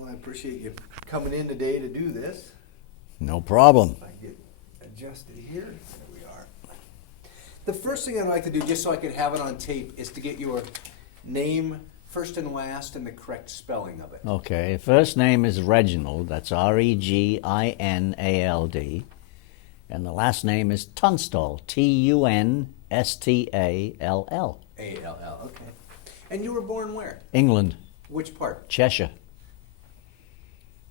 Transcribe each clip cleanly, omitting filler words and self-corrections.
Well, I appreciate you coming in today to do this. No problem. If I get adjusted here, there we are. The first thing I'd like to do, just so I can have it on tape, is to get your name, first and last, and the correct spelling of it. Okay, first name is Reginald, that's Reginald, and the last name is Tunstall, Tunstall. A-L-L, okay. And you were born where? England, Which part? Cheshire,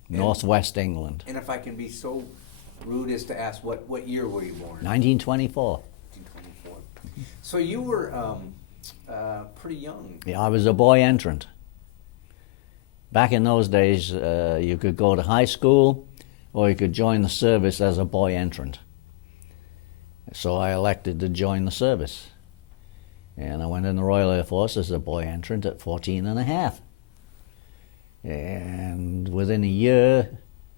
northwest England. And if I can be so rude as to ask, what year were you born? 1924. 1924. So you were pretty young. Yeah, I was a boy entrant. Back in those days, you could go to high school or you could join the service as a boy entrant. So I elected to join the service. And I went in the Royal Air Force as a boy entrant at 14 and a half. And within a year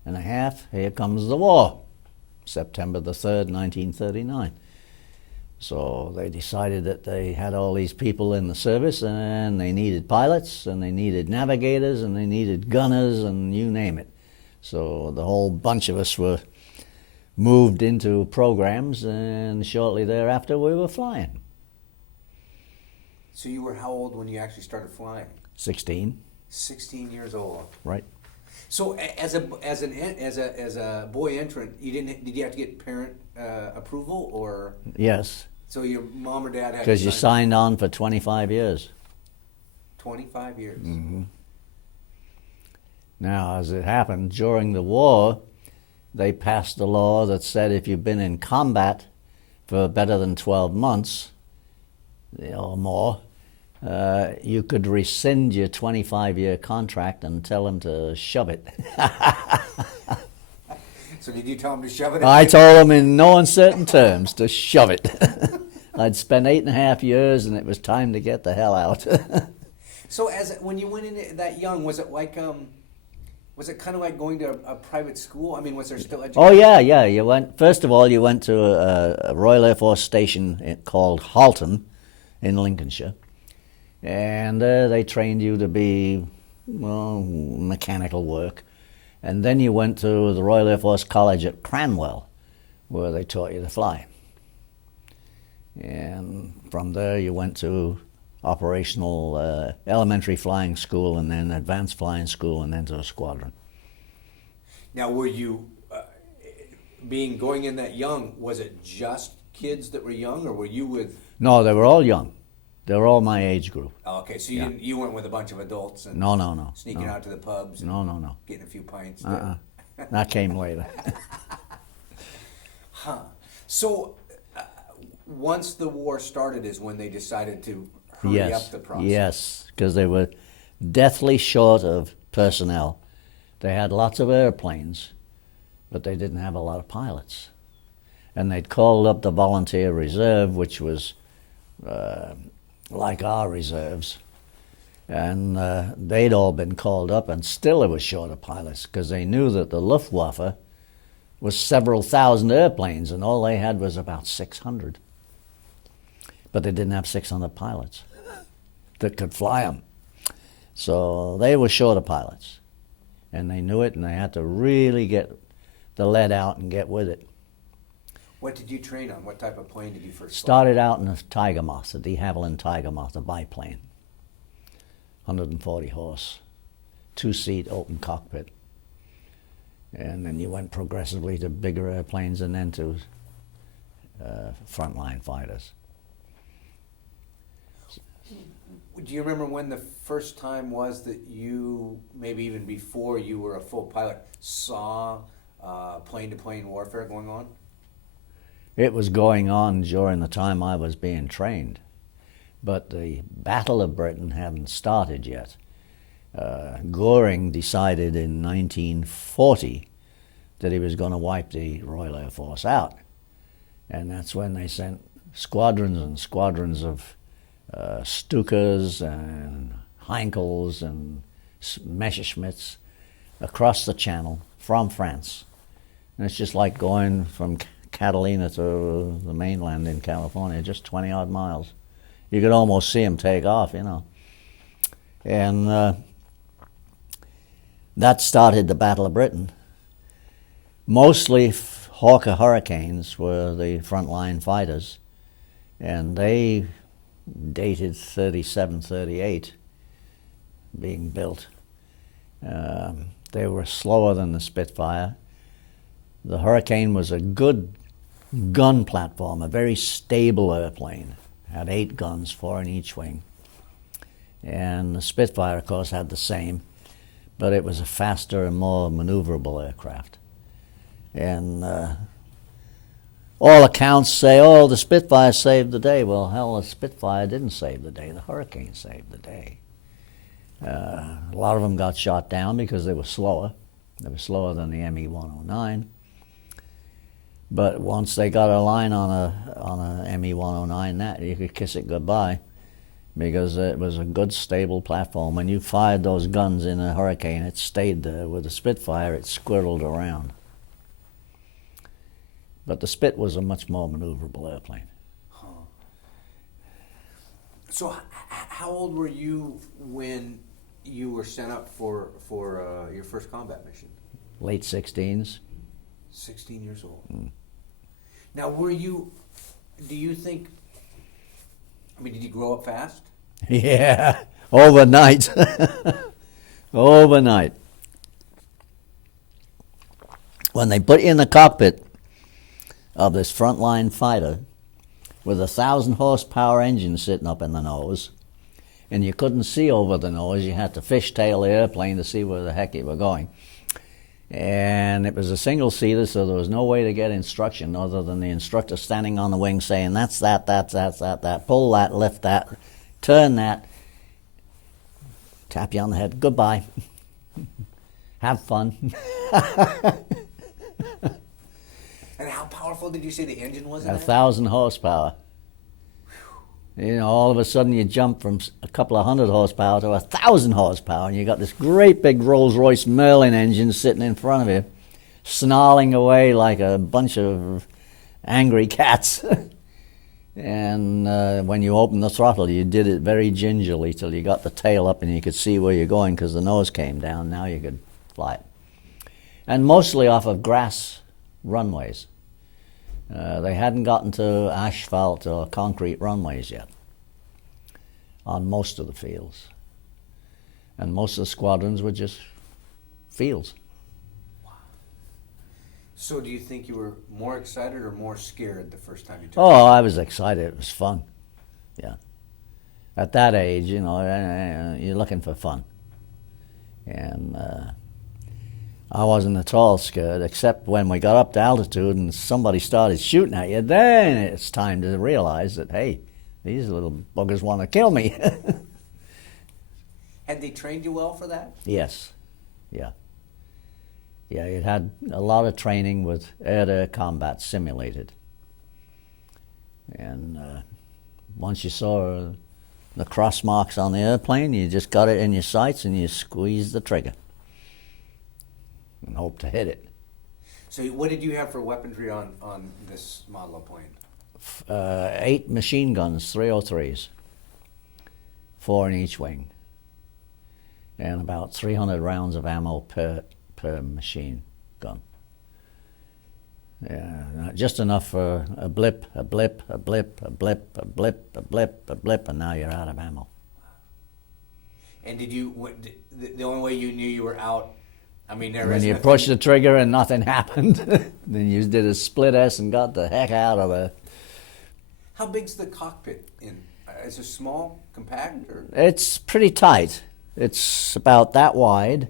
and a half, here comes the war, September the 3rd, 1939. So they decided that they had all these people in the service and they needed pilots and they needed navigators and they needed gunners and you name it. So the whole bunch of us were moved into programs and shortly thereafter we were flying. So you were how old when you actually started flying? 16. 16 years old. Right. So as a boy entrant, did you have to get parent approval or? Yes. So your mom or dad had Because you signed on for 25 years. 25 years. Mm-hmm. Now, as it happened, during the war, they passed a law that said if you've been in combat for better than 12 months or more, you could rescind your 25-year contract and tell them to shove it. So did you tell them to shove it? I told them in no uncertain terms to shove it. I'd spent 8.5 years and it was time to get the hell out. So when you went in that young, was it like was it kind of like going to a private school? I mean, was there still education? Oh yeah. You went. First of all, you went to a Royal Air Force station called Halton in Lincolnshire, and they trained you to be mechanical work, and then you went to the Royal Air Force College at Cranwell, where they taught you to fly, and from there you went to operational elementary flying school and then advanced flying school and then to a squadron. Now, were you going in that young? Was it just kids that were young, or were you with? No, they were all young. They were all my age group. Oh, okay, so you went with a bunch of adults and no sneaking out to the pubs. And no getting a few pints. That came later. Huh. So once the war started is when they decided to hurry up the process. Yes, because they were deathly short of personnel. They had lots of airplanes, but they didn't have a lot of pilots. And they'd called up the volunteer reserve, which was like our reserves. And they'd all been called up, and still they were short of pilots, because they knew that the Luftwaffe was several thousand airplanes, and all they had was about 600. But they didn't have 600 pilots that could fly them. So they were short of pilots. And they knew it, and they had to really get the lead out and get with it. What did you train on? What type of plane did you first fly? Started out in a Tiger Moth, a de Havilland Tiger Moth, a biplane. 140 horse, 2-seat open cockpit. And then you went progressively to bigger airplanes and then to frontline fighters. Do you remember when the first time was that you, maybe even before you were a full pilot, saw plane-to-plane warfare going on? It was going on during the time I was being trained, but the Battle of Britain hadn't started yet. Goring decided in 1940 that he was going to wipe the Royal Air Force out, and that's when they sent squadrons and squadrons of Stukas and Heinkels and Messerschmitts across the Channel from France. And it's just like going from Catalina to the mainland in California, just 20-odd miles. You could almost see them take off, you know. And that started the Battle of Britain. Mostly Hawker Hurricanes were the frontline fighters, and they dated 37, 38 being built. They were slower than the Spitfire. The Hurricane was a good gun platform, a very stable airplane. Had 8 guns, 4 in each wing. And the Spitfire, of course, had the same, but it was a faster and more maneuverable aircraft. And all accounts say, oh, the Spitfire saved the day. Well, hell, the Spitfire didn't save the day. The Hurricane saved the day. A lot of them got shot down because they were slower. They were slower than the ME-109. But once they got a line on a ME-109, that you could kiss it goodbye, because it was a good, stable platform. When you fired those guns in a Hurricane, it stayed there. With the Spitfire, it squirreled around. But the Spit was a much more maneuverable airplane. Huh. So how old were you when you were sent up for your first combat mission? Late 16s. 16 years old. Mm. Now, do you think, did you grow up fast? Yeah, overnight. Overnight. When they put you in the cockpit of this frontline fighter with a 1,000 horsepower engine sitting up in the nose, and you couldn't see over the nose, you had to fishtail the airplane to see where the heck you were going. And it was a single-seater, so there was no way to get instruction other than the instructor standing on the wing saying, that's that, pull that, lift that, turn that, tap you on the head, goodbye, have fun. And how powerful did you say the engine was? 1,000 horsepower. You know, all of a sudden you jump from a couple of 100 horsepower to 1,000 horsepower, and you got this great big Rolls-Royce Merlin engine sitting in front of you, snarling away like a bunch of angry cats. And when you opened the throttle, you did it very gingerly till you got the tail up and you could see where you're going because the nose came down. Now you could fly it. And mostly off of grass runways. They hadn't gotten to asphalt or concrete runways yet on most of the fields. And most of the squadrons were just fields. Wow. So do you think you were more excited or more scared the first time you took it? Oh, I was excited. It was fun. Yeah. At that age, you know, you're looking for fun. And I wasn't at all scared, except when we got up to altitude and somebody started shooting at you. Then it's time to realize that, hey, these little buggers want to kill me. Had they trained you well for that? Yes. Yeah. Yeah, it had a lot of training with air-to-air combat simulated. And once you saw the cross marks on the airplane, you just got it in your sights and you squeezed the trigger and hope to hit it. So what did you have for weaponry on this model of plane? 8 machine guns, 303s, 4 in each wing, and about 300 rounds of ammo per machine gun. Yeah, just enough for a blip, a blip, a blip, a blip, a blip, a blip, a blip, and now you're out of ammo. And did you? The only way you knew you were out? When you pushed the trigger and nothing happened, then you did a split S and got the heck out of it. How big's the cockpit? Is it small, compact, or? It's pretty tight. It's about that wide,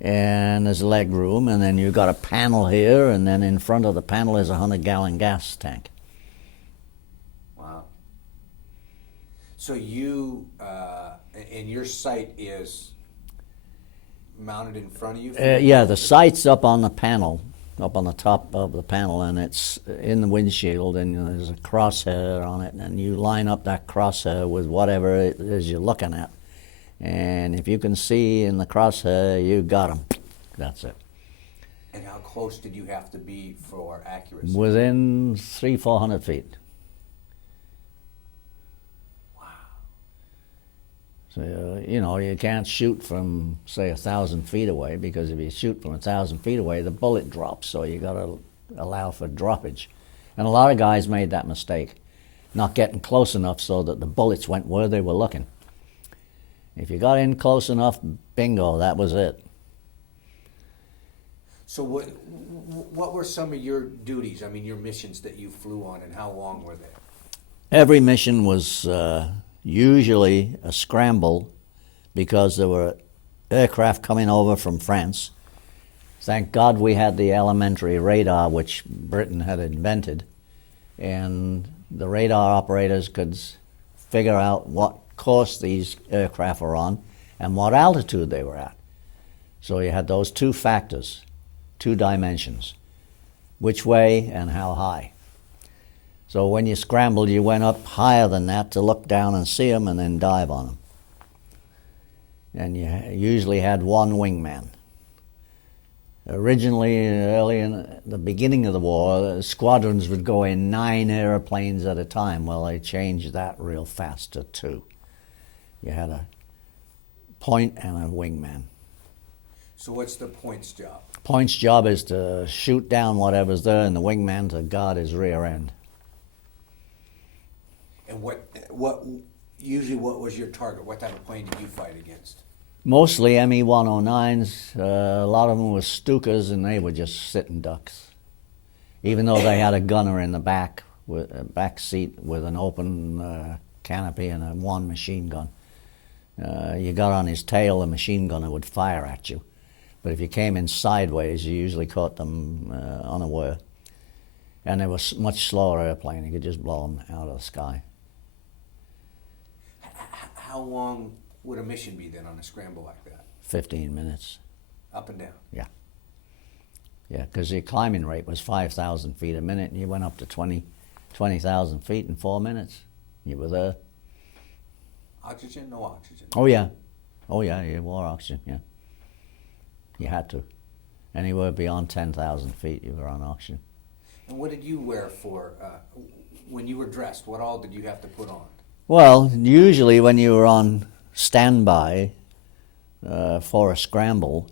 and there's leg room, and then you've got a panel here, and then in front of the panel is a 100-gallon gas tank. Wow. So you, and your sight is mounted in front of you? Yeah, the sight's up on the panel, up on the top of the panel, and it's in the windshield, and there's a crosshair on it, and you line up that crosshair with whatever it is you're looking at. And if you can see in the crosshair, you got them. That's it. And how close did you have to be for accuracy? Within 300-400 feet. Wow. So, you can't shoot from, say, 1,000 feet away, because if you shoot from 1,000 feet away, the bullet drops, so you got to allow for droppage. And a lot of guys made that mistake, not getting close enough so that the bullets went where they were looking. If you got in close enough, bingo, that was it. So what were some of your duties, I mean your missions that you flew on, and how long were they? Every mission was usually a scramble, because there were aircraft coming over from France. Thank God we had the elementary radar, which Britain had invented, and the radar operators could figure out what course these aircraft were on and what altitude they were at. So you had those two factors, two dimensions, which way and how high. So when you scrambled, you went up higher than that to look down and see them and then dive on them. And you usually had one wingman. Originally, early in the beginning of the war, the squadrons would go in 9 airplanes at a time. Well, they changed that real fast to 2. You had a point and a wingman. So what's the point's job? Point's job is to shoot down whatever's there, and the wingman to guard his rear end. And what was your target? What type of plane did you fight against? Mostly Me-109s. A lot of them were Stukas, and they were just sitting ducks. Even though they had a gunner in the back, with a back seat with an open canopy and a one machine gun. You got on his tail, the machine gunner would fire at you. But if you came in sideways, you usually caught them unaware. And they were much slower airplane. You could just blow them out of the sky. How long would a mission be then on a scramble like that? 15 minutes. Up and down? Yeah. Yeah, because the climbing rate was 5,000 feet a minute, and you went up to 20,000 feet in 4 minutes. You were there. Oxygen? No oxygen? Oh, yeah. Oh, yeah, you wore oxygen, yeah. You had to. Anywhere beyond 10,000 feet, you were on oxygen. And what did you wear for, when you were dressed, what all did you have to put on? Well, usually when you were on standby for a scramble,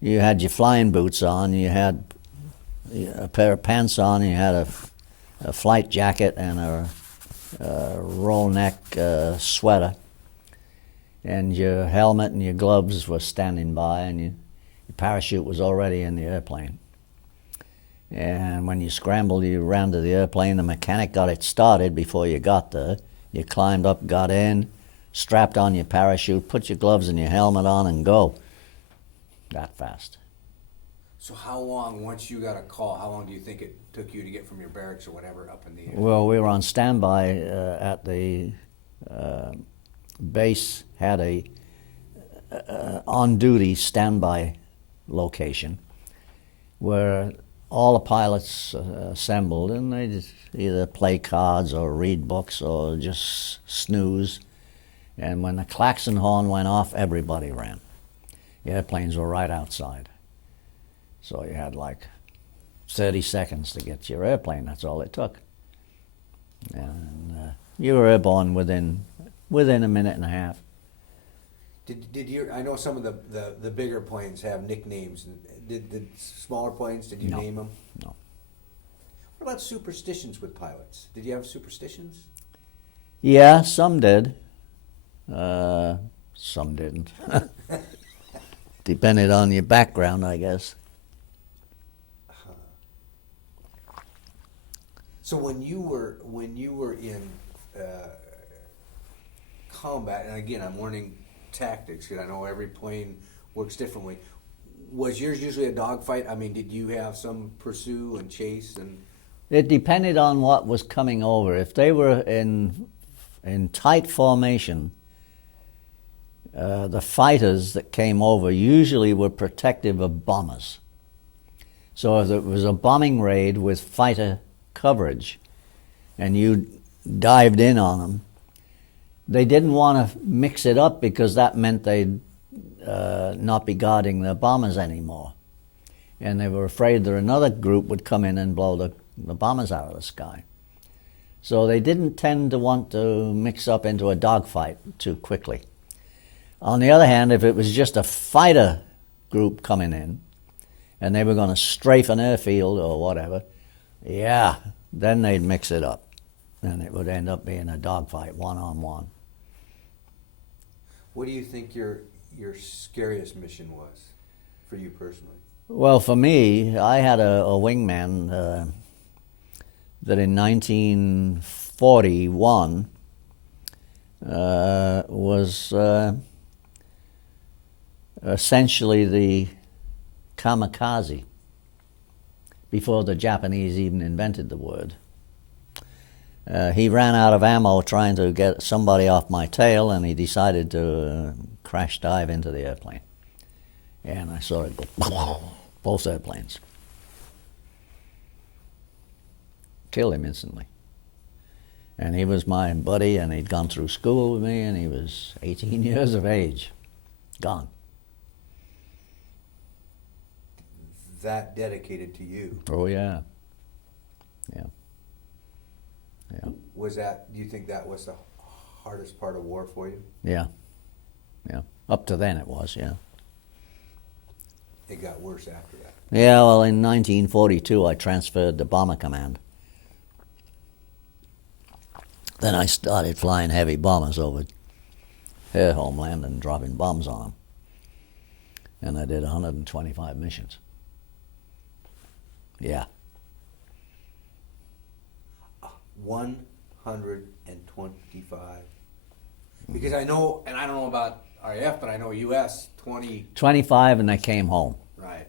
you had your flying boots on, you had a pair of pants on, you had a flight jacket and a roll neck sweater, and your helmet and your gloves were standing by, and your parachute was already in the airplane. And when you scrambled, you ran to the airplane, the mechanic got it started before you got there. You climbed up, got in, strapped on your parachute, put your gloves and your helmet on, and go. That fast. So how long, once you got a call, how long do you think it took you to get from your barracks or whatever up in the air? Well, we were on standby at the base, had a on-duty standby location where all the pilots assembled, and they just either play cards or read books or just snooze. And when the klaxon horn went off, everybody ran. The airplanes were right outside. So you had like 30 seconds to get to your airplane. That's all it took. And you were airborne within a minute and a half. Did you? I know some of the bigger planes have nicknames. Did the smaller planes? Did you name them? No. What about superstitions with pilots? Did you have superstitions? Yeah, some did. Some didn't. Depended on your background, I guess. So when you were in combat, and again, I'm learning tactics because I know every plane works differently. Was yours usually a dogfight? I mean, did you have some pursue and chase and? It depended on what was coming over. If they were in tight formation, the fighters that came over usually were protective of bombers. So if it was a bombing raid with fighter coverage and you dived in on them, they didn't want to mix it up because that meant they'd not be guarding their bombers anymore. And they were afraid that another group would come in and blow the bombers out of the sky. So they didn't tend to want to mix up into a dogfight too quickly. On the other hand, if it was just a fighter group coming in, and they were going to strafe an airfield or whatever, yeah, then they'd mix it up. And it would end up being a dogfight, one-on-one. What do you think your scariest mission was for you personally? Well, for me, I had a wingman that in 1941 was essentially the kamikaze, before the Japanese even invented the word. He ran out of ammo trying to get somebody off my tail, and he decided to crash dive into the airplane. And I saw it go, both airplanes. Killed him instantly. And he was my buddy, and he'd gone through school with me, and he was 18 years of age. Gone. That dedicated to you. Oh, yeah. Yeah. Yeah. Do you think that was the hardest part of war for you? Yeah. Yeah. Up to then it was, yeah. It got worse after that. Yeah, well, in 1942 I transferred to Bomber Command. Then I started flying heavy bombers over her homeland and dropping bombs on them. And I did 125 missions. Yeah. 125. Because I know, and I don't know about RAF, but I know U.S. 20. 25, and they came home. Right.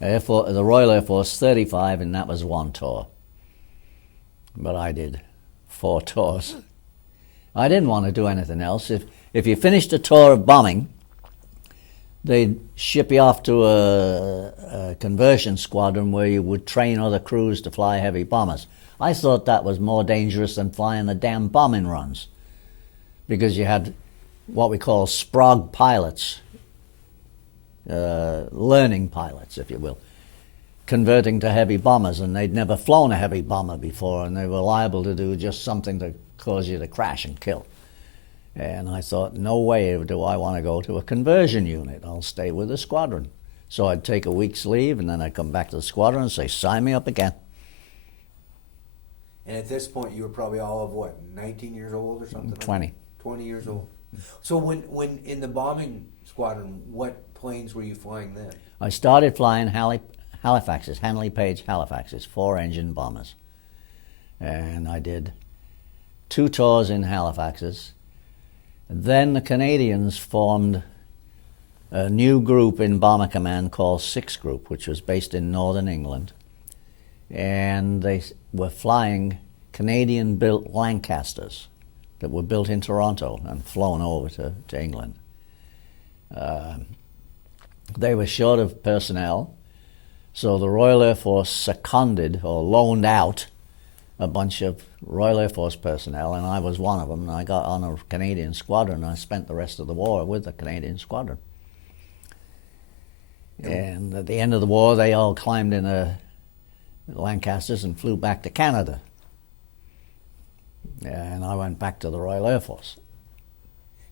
The Royal Air Force 35, and that was one tour. But I did 4 tours. I didn't want to do anything else. If you finished a tour of bombing, they'd ship you off to a conversion squadron where you would train other crews to fly heavy bombers. I thought that was more dangerous than flying the damn bombing runs, because you had what we call sprog pilots, learning pilots, if you will, converting to heavy bombers, and they'd never flown a heavy bomber before, and they were liable to do just something to cause you to crash and kill. And I thought, no way do I want to go to a conversion unit. I'll stay with the squadron. So I'd take a week's leave, and then I'd come back to the squadron and say, sign me up again. And at this point, you were probably all of what, 19 years old or something? 20. 20 years old. So when in the bombing squadron, what planes were you flying then? I started flying Halifaxes, Handley Page Halifaxes, 4-engine bombers. And I did 2 tours in Halifaxes. Then the Canadians formed a new group in Bomber Command called 6 Group, which was based in northern England. And they were flying Canadian-built Lancasters that were built in Toronto and flown over to England. They were short of personnel, so the Royal Air Force seconded or loaned out a bunch of Royal Air Force personnel, and I was one of them. And I got on a Canadian squadron, and I spent the rest of the war with the Canadian squadron. And at the end of the war, they all climbed in Lancasters and flew back to Canada. And I went back to the Royal Air Force.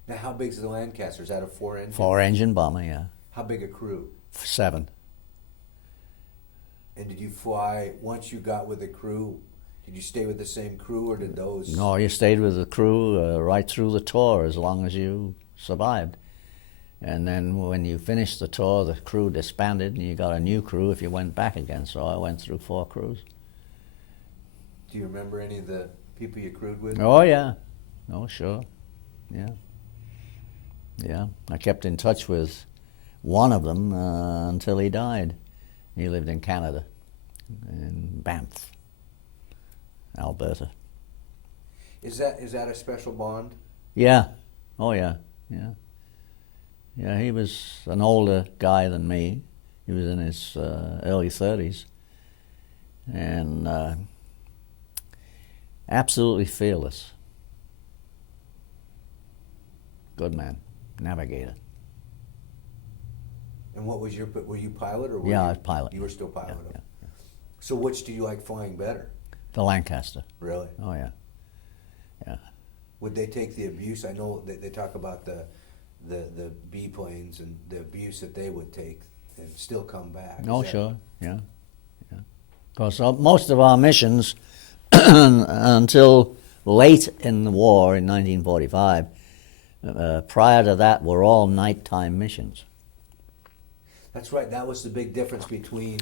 Now, how big is the Lancaster? Is that a 4-engine? 4-engine bomber, yeah. How big a crew? 7. And did you fly, once you got with the crew, did you stay with the same crew, or did those... No, you stayed with the crew right through the tour as long as you survived. And then when you finished the tour, the crew disbanded, and you got a new crew if you went back again. So I went through 4 crews. Do you remember any of the people you crewed with? Oh, yeah. Oh, sure. Yeah. Yeah. I kept in touch with one of them until he died. He lived in Canada, in Banff, Alberta. Is that a special bond? Yeah. Oh, yeah. Yeah. Yeah, he was an older guy than me. He was in his early 30s. And absolutely fearless. Good man. Navigator. And what was were you pilot or were Yeah, you, I was pilot. You were still pilot. Yeah, yeah. So which do you like flying better? The Lancaster. Really? Oh, yeah. Yeah. Would they take the abuse? I know that they talk about the B-planes and the abuse that they would take and still come back. Oh, sure, yeah. Because most of our missions, until late in the war in 1945, prior to that, were all nighttime missions. That's right. That was the big difference between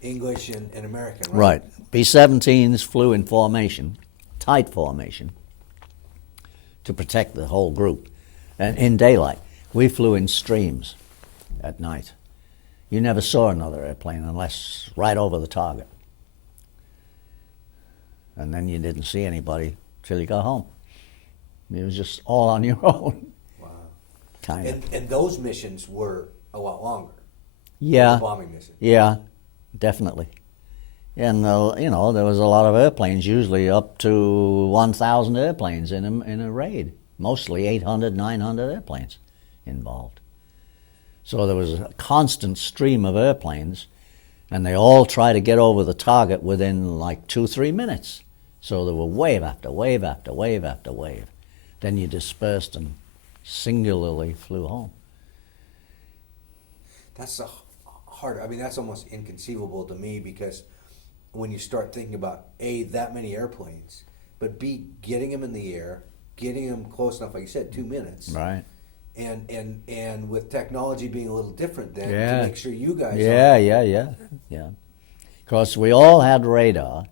English and American, Right. B-17s flew in formation, tight formation, to protect the whole group. And in daylight, we flew in streams at night. You never saw another airplane unless right over the target. And then you didn't see anybody till you got home. It was just all on your own. Wow. Kind of. And those missions were a lot longer. Yeah. The bombing mission. Yeah, definitely. And there was a lot of airplanes, usually up to 1,000 airplanes in a raid. Mostly 800, 900 airplanes involved. So there was a constant stream of airplanes, and they all try to get over the target within like 2-3 minutes. So there were wave after wave after wave after wave. Then you dispersed and singularly flew home. That's hard. I mean, that's almost inconceivable to me, because when you start thinking about A, that many airplanes, but B, getting them in the air, getting them close enough, like you said, 2 minutes. Right. And with technology being a little different then, Yeah. to make sure you guys Yeah. Because we all had radar.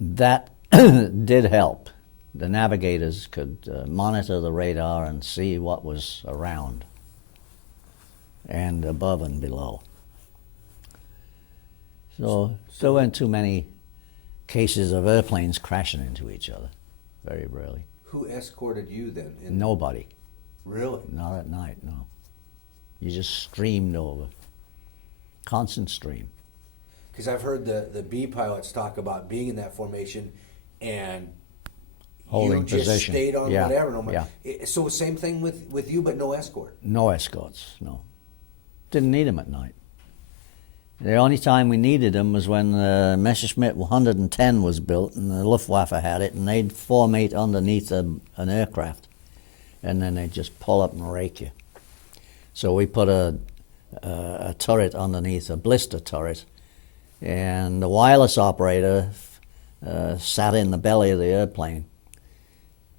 That did help. The navigators could monitor the radar and see what was around and above and below. So there weren't too many cases of airplanes crashing into each other. Very rarely. Who escorted you then? Nobody. Really? Not at night, no. You just streamed over. Constant stream. Because I've heard the B pilots talk about being in that formation and Holding you just position. stayed on Yeah, whatever. No yeah. So same thing with you, but no escort. No escorts, no. Didn't need them at night. The only time we needed them was when the Messerschmitt 110 was built and the Luftwaffe had it, and they'd formate underneath an aircraft, and then they'd just pull up and rake you. So we put a turret underneath, a blister turret, and the wireless operator sat in the belly of the airplane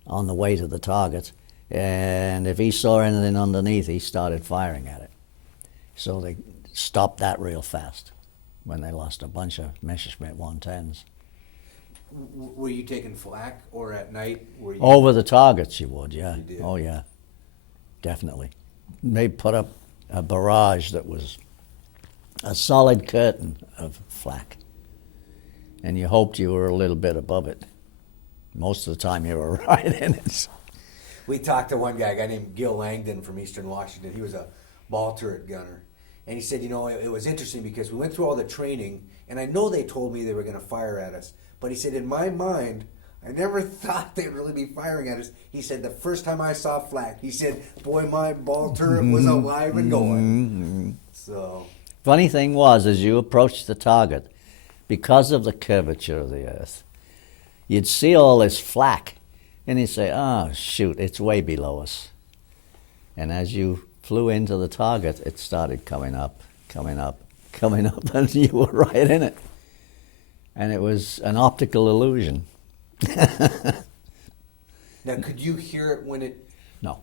on the way to the target, and if he saw anything underneath, he started firing at it. So they stopped that real fast when they lost a bunch of Messerschmitt 110s. Were you taking flak, or at night were you? Over the targets you would, yeah. You did. Oh, yeah. Definitely. They put up a barrage that was a solid curtain of flak, and you hoped you were a little bit above it. Most of the time you were right in it. We talked to one guy, a guy named Gil Langdon from Eastern Washington. He was a ball turret gunner. And he said, it was interesting because we went through all the training, and I know they told me they were going to fire at us. But he said, in my mind, I never thought they'd really be firing at us. He said, the first time I saw flak, he said, boy, my ball turret was alive and going. So, Funny thing was, as you approached the target, because of the curvature of the Earth, you'd see all this flak, and you'd say, oh, shoot, it's way below us. And as you flew into the target, it started coming up, and you were right in it. And it was an optical illusion. now could you hear it when it... No.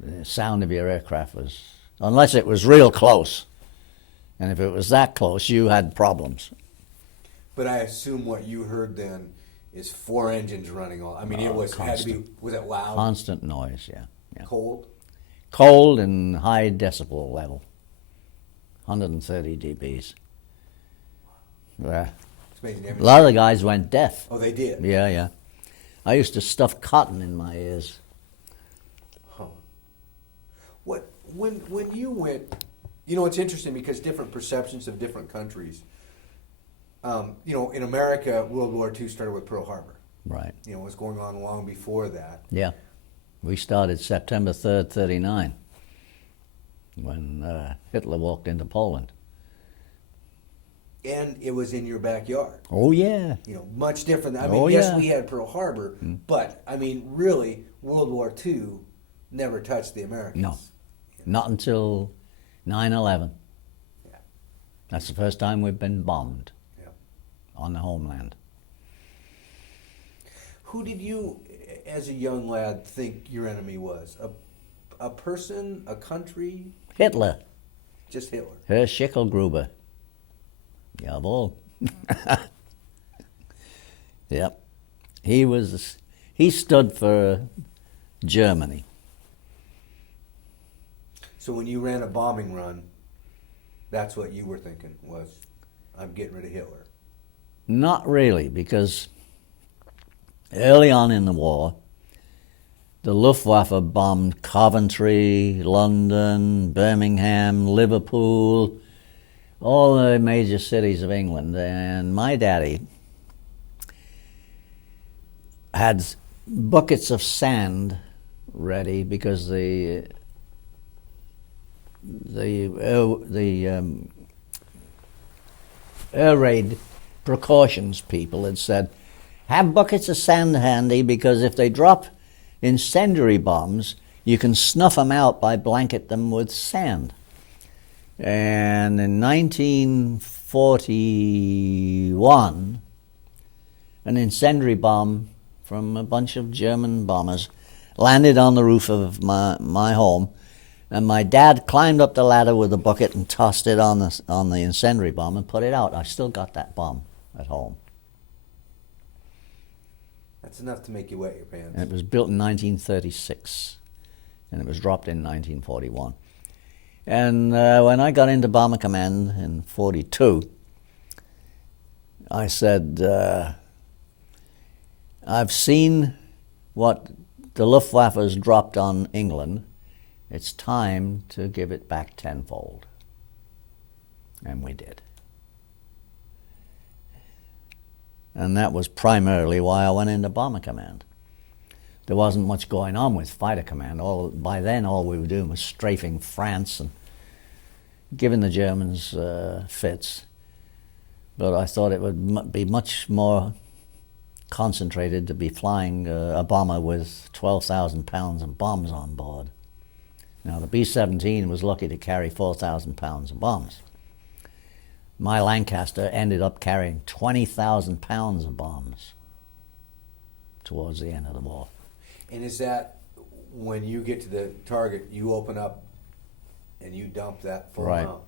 The sound of your aircraft was, unless it was real close. And if it was that close, you had problems. But I assume what you heard then is 4 engines running all. I mean, it was had to be. Was it loud? Constant noise, yeah. Cold? Cold and high decibel level, 130 dBs. Yeah. It's amazing. A lot of the guys went deaf. Oh, they did? Yeah. I used to stuff cotton in my ears. Huh. When you went, it's interesting because different perceptions of different countries. In America, World War II started with Pearl Harbor. Right. It was going on long before that. Yeah. We started September 3rd, 1939, when Hitler walked into Poland. And it was in your backyard. Oh, yeah. You know, much different. I mean, Oh, yes, yeah. we had Pearl Harbor, but I mean, really, World War II never touched the Americans. No, not until 9/11. Yeah. That's the first time we've been bombed Yeah. on the homeland. Who did you, as a young lad, think your enemy was? A person, a country? Hitler, Just Hitler. Herr Schickelgruber. Jawohl. Yep. He stood for Germany. So when you ran a bombing run, that's what you were thinking was, I'm getting rid of Hitler. Not really, because early on in the war, the Luftwaffe bombed Coventry, London, Birmingham, Liverpool, all the major cities of England. And my daddy had buckets of sand ready because the air raid precautions people had said, have buckets of sand handy because if they drop incendiary bombs, you can snuff them out by blanket them with sand. And in 1941, an incendiary bomb from a bunch of German bombers landed on the roof of my home, and my dad climbed up the ladder with a bucket and tossed it on the incendiary bomb and put it out. I still got that bomb at home. That's enough to make you wet your pants. And it was built in 1936, and it was dropped in 1941. And when I got into Bomber Command in 42, I said, I've seen what the Luftwaffe has dropped on England. It's time to give it back tenfold. And we did. And that was primarily why I went into Bomber Command. There wasn't much going on with Fighter Command. By then, all we were doing was strafing France and giving the Germans fits. But I thought it would be much more concentrated to be flying a bomber with 12,000 pounds of bombs on board. Now, the B-17 was lucky to carry 4,000 pounds of bombs. My Lancaster ended up carrying 20,000 pounds of bombs towards the end of the war. And is that when you get to the target, you open up and you dump that full amount?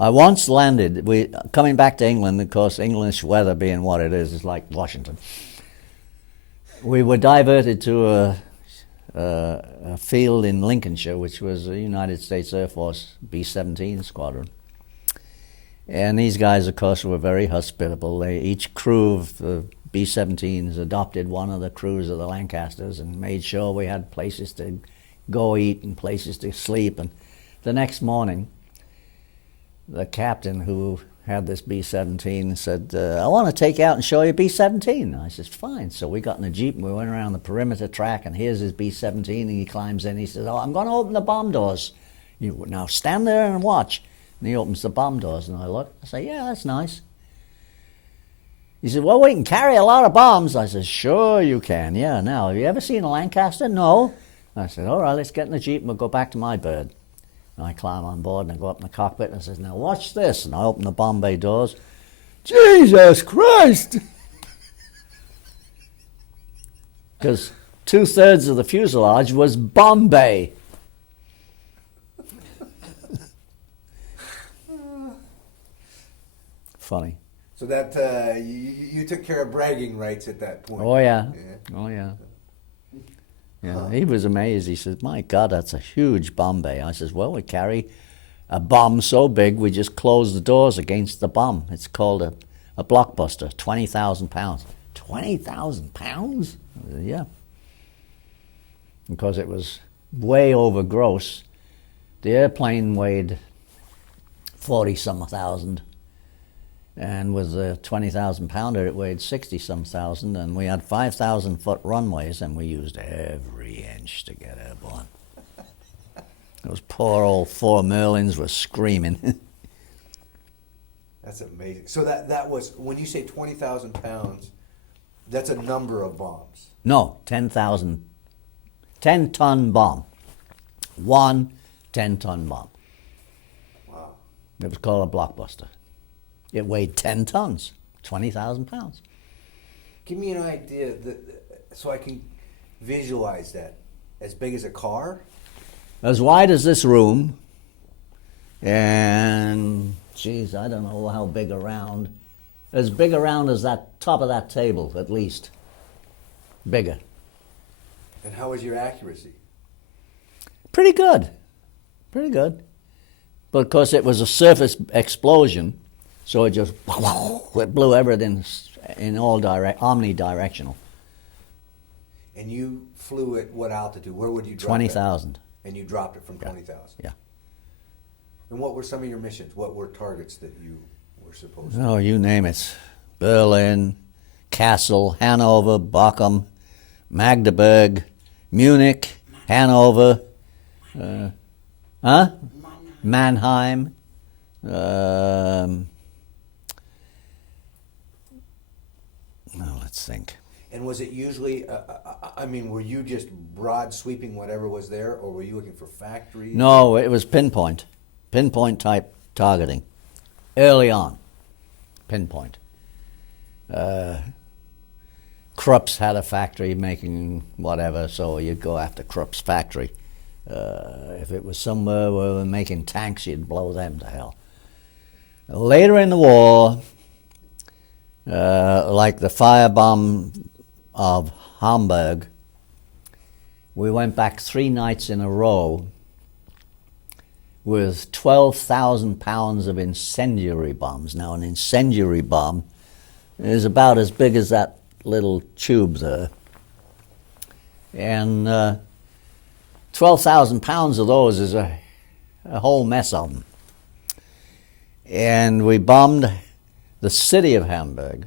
I once landed, coming back to England, of course, English weather being what it is like Washington. We were diverted to a field in Lincolnshire, which was a United States Air Force B-17 squadron. And these guys, of course, were very hospitable. Each crew of the B-17s adopted one of the crews of the Lancasters and made sure we had places to go eat and places to sleep. And the next morning, the captain who had this B-17 said, I want to take you out and show you B-17. I said, fine. So we got in a Jeep and we went around the perimeter track, and here's his B-17, and he climbs in. He says, oh, I'm going to open the bomb doors. You now stand there and watch. And he opens the bomb doors, and I look. I say, yeah, that's nice. He said, well, we can carry a lot of bombs. I said, sure you can. Yeah, now, have you ever seen a Lancaster? No. I said, all right, let's get in the Jeep and we'll go back to my bird. And I climb on board and I go up in the cockpit and I says, now watch this. And I open the bomb bay doors. Jesus Christ! Because 2/3 of the fuselage was bomb bay. Funny. So that you took care of bragging rights at that point. Oh yeah. Oh yeah. Yeah, he was amazed. He says, my God, that's a huge bomb bay. I says, well, we carry a bomb so big we just close the doors against the bomb. It's called a Blockbuster, 20,000 pounds. 20,000 pounds? Yeah. Because it was way over gross. The airplane weighed 40-some thousand. And with the 20,000 pounder, it weighed 60-some thousand, and we had 5,000-foot runways, and we used every inch to get airborne. Those poor old 4 Merlins were screaming. That's amazing. So that was, when you say 20,000 pounds, that's a number of bombs. No, 10,000, 10-ton bomb. One 10-ton bomb. Wow. It was called a Blockbuster. It weighed 10 tons, 20,000 pounds. Give me an idea, so I can visualize that. As big as a car? As wide as this room, and, geez, I don't know how big around. As big around as that top of that table, at least. Bigger. And how was your accuracy? Pretty good. Pretty good. But of course it was a surface explosion, so it just it blew everything in all omnidirectional. And you flew at what altitude? Where would you drop 20,000. And you dropped it from 20,000? Yeah. And what were some of your missions? What were targets that you were supposed to? Oh, you name it. Berlin, Kassel, Hanover, Bochum, Magdeburg, Munich, Hanover, Mannheim. Let's think. And was it usually, were you just broad sweeping whatever was there, or were you looking for factories? No, it was pinpoint type targeting. Early on, pinpoint. Krupp's had a factory making whatever, so you'd go after Krupp's factory. If it was somewhere where we were making tanks, you'd blow them to hell. Later in the war, like the firebomb of Hamburg, we went back 3 nights in a row with 12,000 pounds of incendiary bombs. Now, an incendiary bomb is about as big as that little tube there. And 12,000 pounds of those is a whole mess of them. And we bombed the city of Hamburg.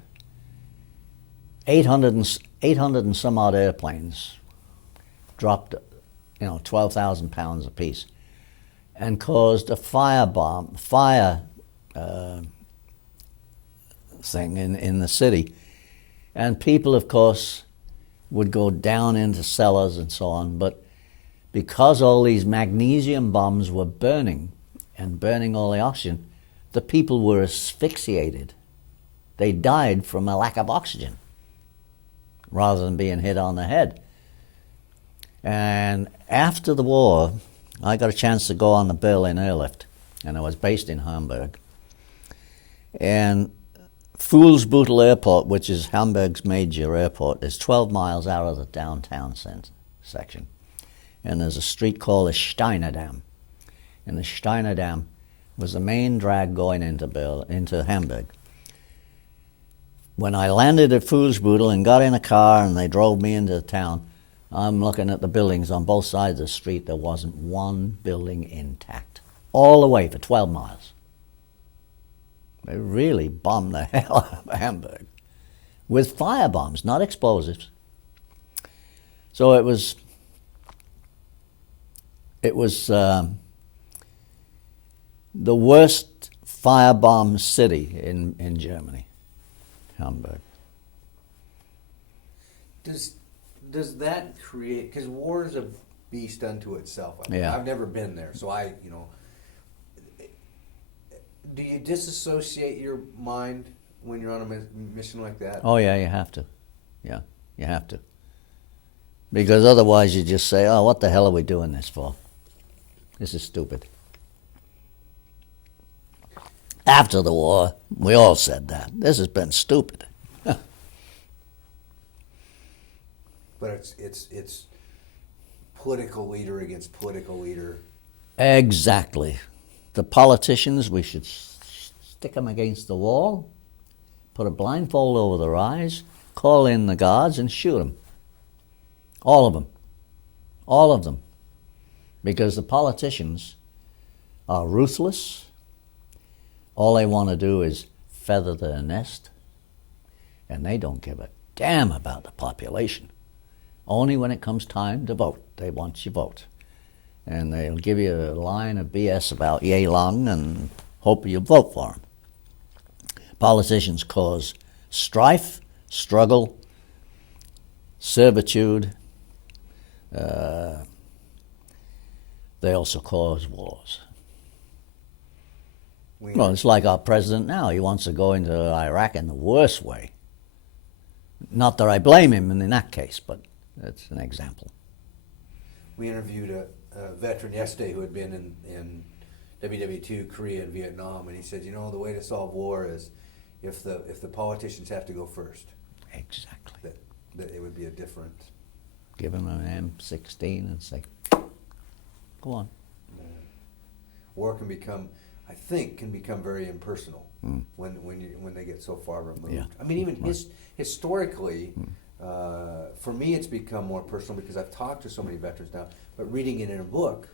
800 and some odd airplanes dropped, 12,000 pounds apiece, and caused a fire thing in the city. And people, of course, would go down into cellars and so on, but because all these magnesium bombs were burning and burning all the oxygen, the people were asphyxiated. They died from a lack of oxygen rather than being hit on the head. And after the war, I got a chance to go on the Berlin airlift, and I was based in Hamburg. And Fuhlsbüttel Airport, which is Hamburg's major airport, is 12 miles out of the downtown section. And there's a street called the Steiner Dam. And the Steiner Dam was the main drag going into Hamburg. When I landed at Fuhlsbüttel and got in a car and they drove me into the town, I'm looking at the buildings on both sides of the street. There wasn't one building intact, all the way for 12 miles. They really bombed the hell out of Hamburg with fire bombs, not explosives. So it was the worst firebomb city in Germany, Hamburg. Does that create, because war is a beast unto itself. Yeah. I've never been there, so do you disassociate your mind when you're on a mission like that? Oh yeah, you have to. Yeah, you have to. Because otherwise you just say, oh, what the hell are we doing this for? This is stupid. After the war, we all said that. This has been stupid. But it's political leader against political leader. Exactly. The politicians, we should stick them against the wall, put a blindfold over their eyes, call in the guards and shoot them. All of them. All of them. Because the politicians are ruthless. All they want to do is feather their nest, and they don't give a damn about the population. Only when it comes time to vote, they want your vote. And they'll give you a line of BS about yay long and hope you vote for them. Politicians cause strife, struggle, servitude. They also cause wars. Well, it's like our president now. He wants to go into Iraq in the worst way. Not that I blame him in that case, but it's an example. We interviewed a veteran yesterday who had been in WW2, Korea, and Vietnam, and he said, you know, the way to solve war is if the politicians have to go first. Exactly. That it would be a different. Give him an M16 and say, go on. War can become very impersonal when they get so far removed. Yeah. I mean, even historically, for me, it's become more personal because I've talked to so many veterans now. But reading it in a book,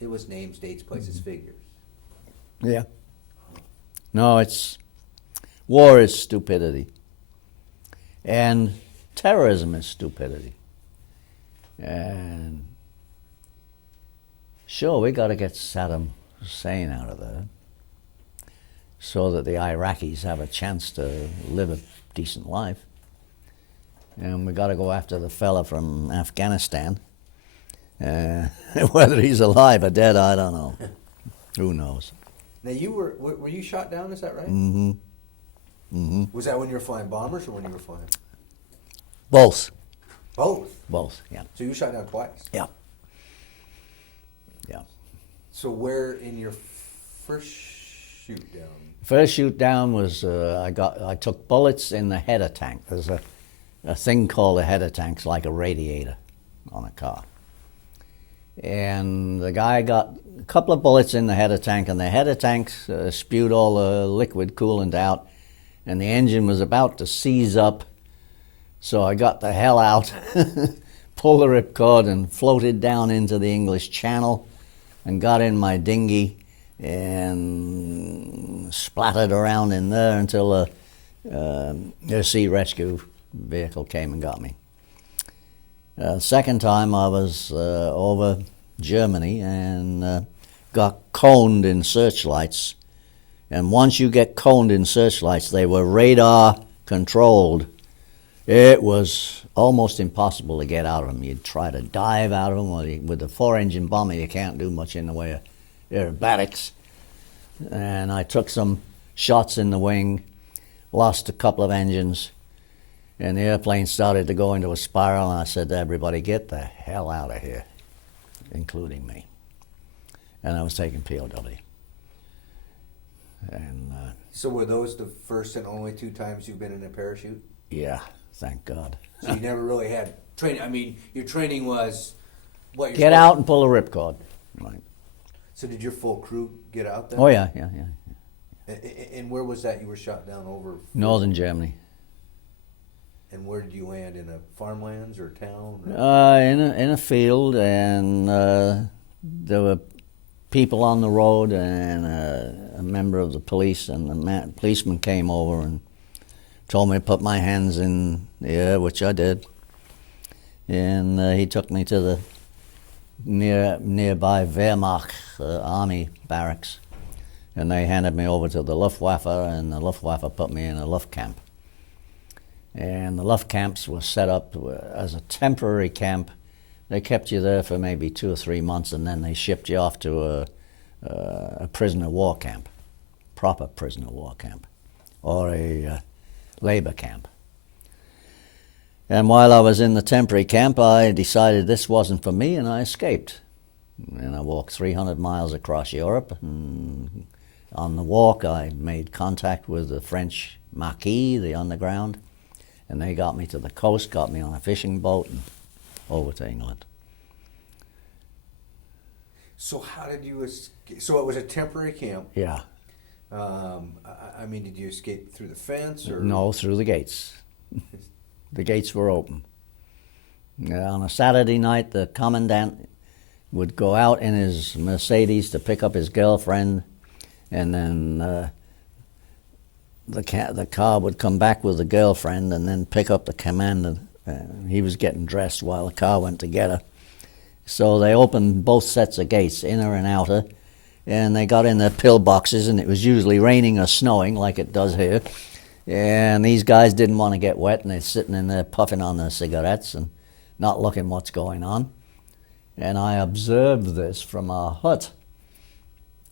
it was names, dates, places, figures. Yeah. No, war is stupidity. And terrorism is stupidity. And sure, we got to get Saddam Hussein out of there so that the Iraqis have a chance to live a decent life. And we got to go after the fella from Afghanistan. Whether he's alive or dead, I don't know. Who knows? Now, were you shot down, is that right? Mm-hmm. Mm-hmm. Was that when you were flying bombers or when you were flying? Both. Both? Both, yeah. So you were shot down twice? Yeah. Yeah. So where in your first shoot down? First shoot down was I took bullets in the header tank. There's a thing called a header tank. It's like a radiator on a car. And the guy got a couple of bullets in the header tank, and the header tank spewed all the liquid coolant out, and the engine was about to seize up. So I got the hell out, pulled the ripcord, and floated down into the English Channel, and got in my dinghy and splattered around in there until a sea rescue vehicle came and got me. Second time I was over Germany and got coned in searchlights. And once you get coned in searchlights, they were radar controlled. It was almost impossible to get out of them. You'd try to dive out of them. With the 4-engine bomber, you can't do much in the way of aerobatics. And I took some shots in the wing, lost a couple of engines, and the airplane started to go into a spiral, and I said to everybody, get the hell out of here, including me. And I was taking POW. And so were those the first and only 2 times you've been in a parachute? Yeah, thank God. So you never really had training. I mean, your training was what? Get out and pull a ripcord. Right. So did your full crew get out there? Oh, yeah. And where was that you were shot down over? Northern Germany. And where did you land? In a farmlands or town? In a field, and there were people on the road, and a member of the police, and the policeman came over and told me to put my hands in the air, which I did. And he took me to the nearby Wehrmacht army barracks, and they handed me over to the Luftwaffe, and the Luftwaffe put me in a Luftkamp. And the Luftkamps were set up as a temporary camp. They kept you there for maybe 2 or 3 months, and then they shipped you off to a prisoner war camp, proper prisoner war camp, or a labor camp. And while I was in the temporary camp, I decided this wasn't for me, and I escaped. And I walked 300 miles across Europe, and on the walk I made contact with the French Marquis, the underground, and they got me to the coast, got me on a fishing boat, and over to England. So how did you escape? So it was a temporary camp. Yeah. I mean, did you escape through the fence? Or? No, through the gates. The gates were open. On a Saturday night, the commandant would go out in his Mercedes to pick up his girlfriend, and then the car would come back with the girlfriend and then pick up the commander. He was getting dressed while the car went to get her. So they opened both sets of gates, inner and outer, and they got in their pill boxes, and it was usually raining or snowing like it does here. And these guys didn't want to get wet, and they're sitting in there puffing on their cigarettes and not looking what's going on. And I observed this from our hut.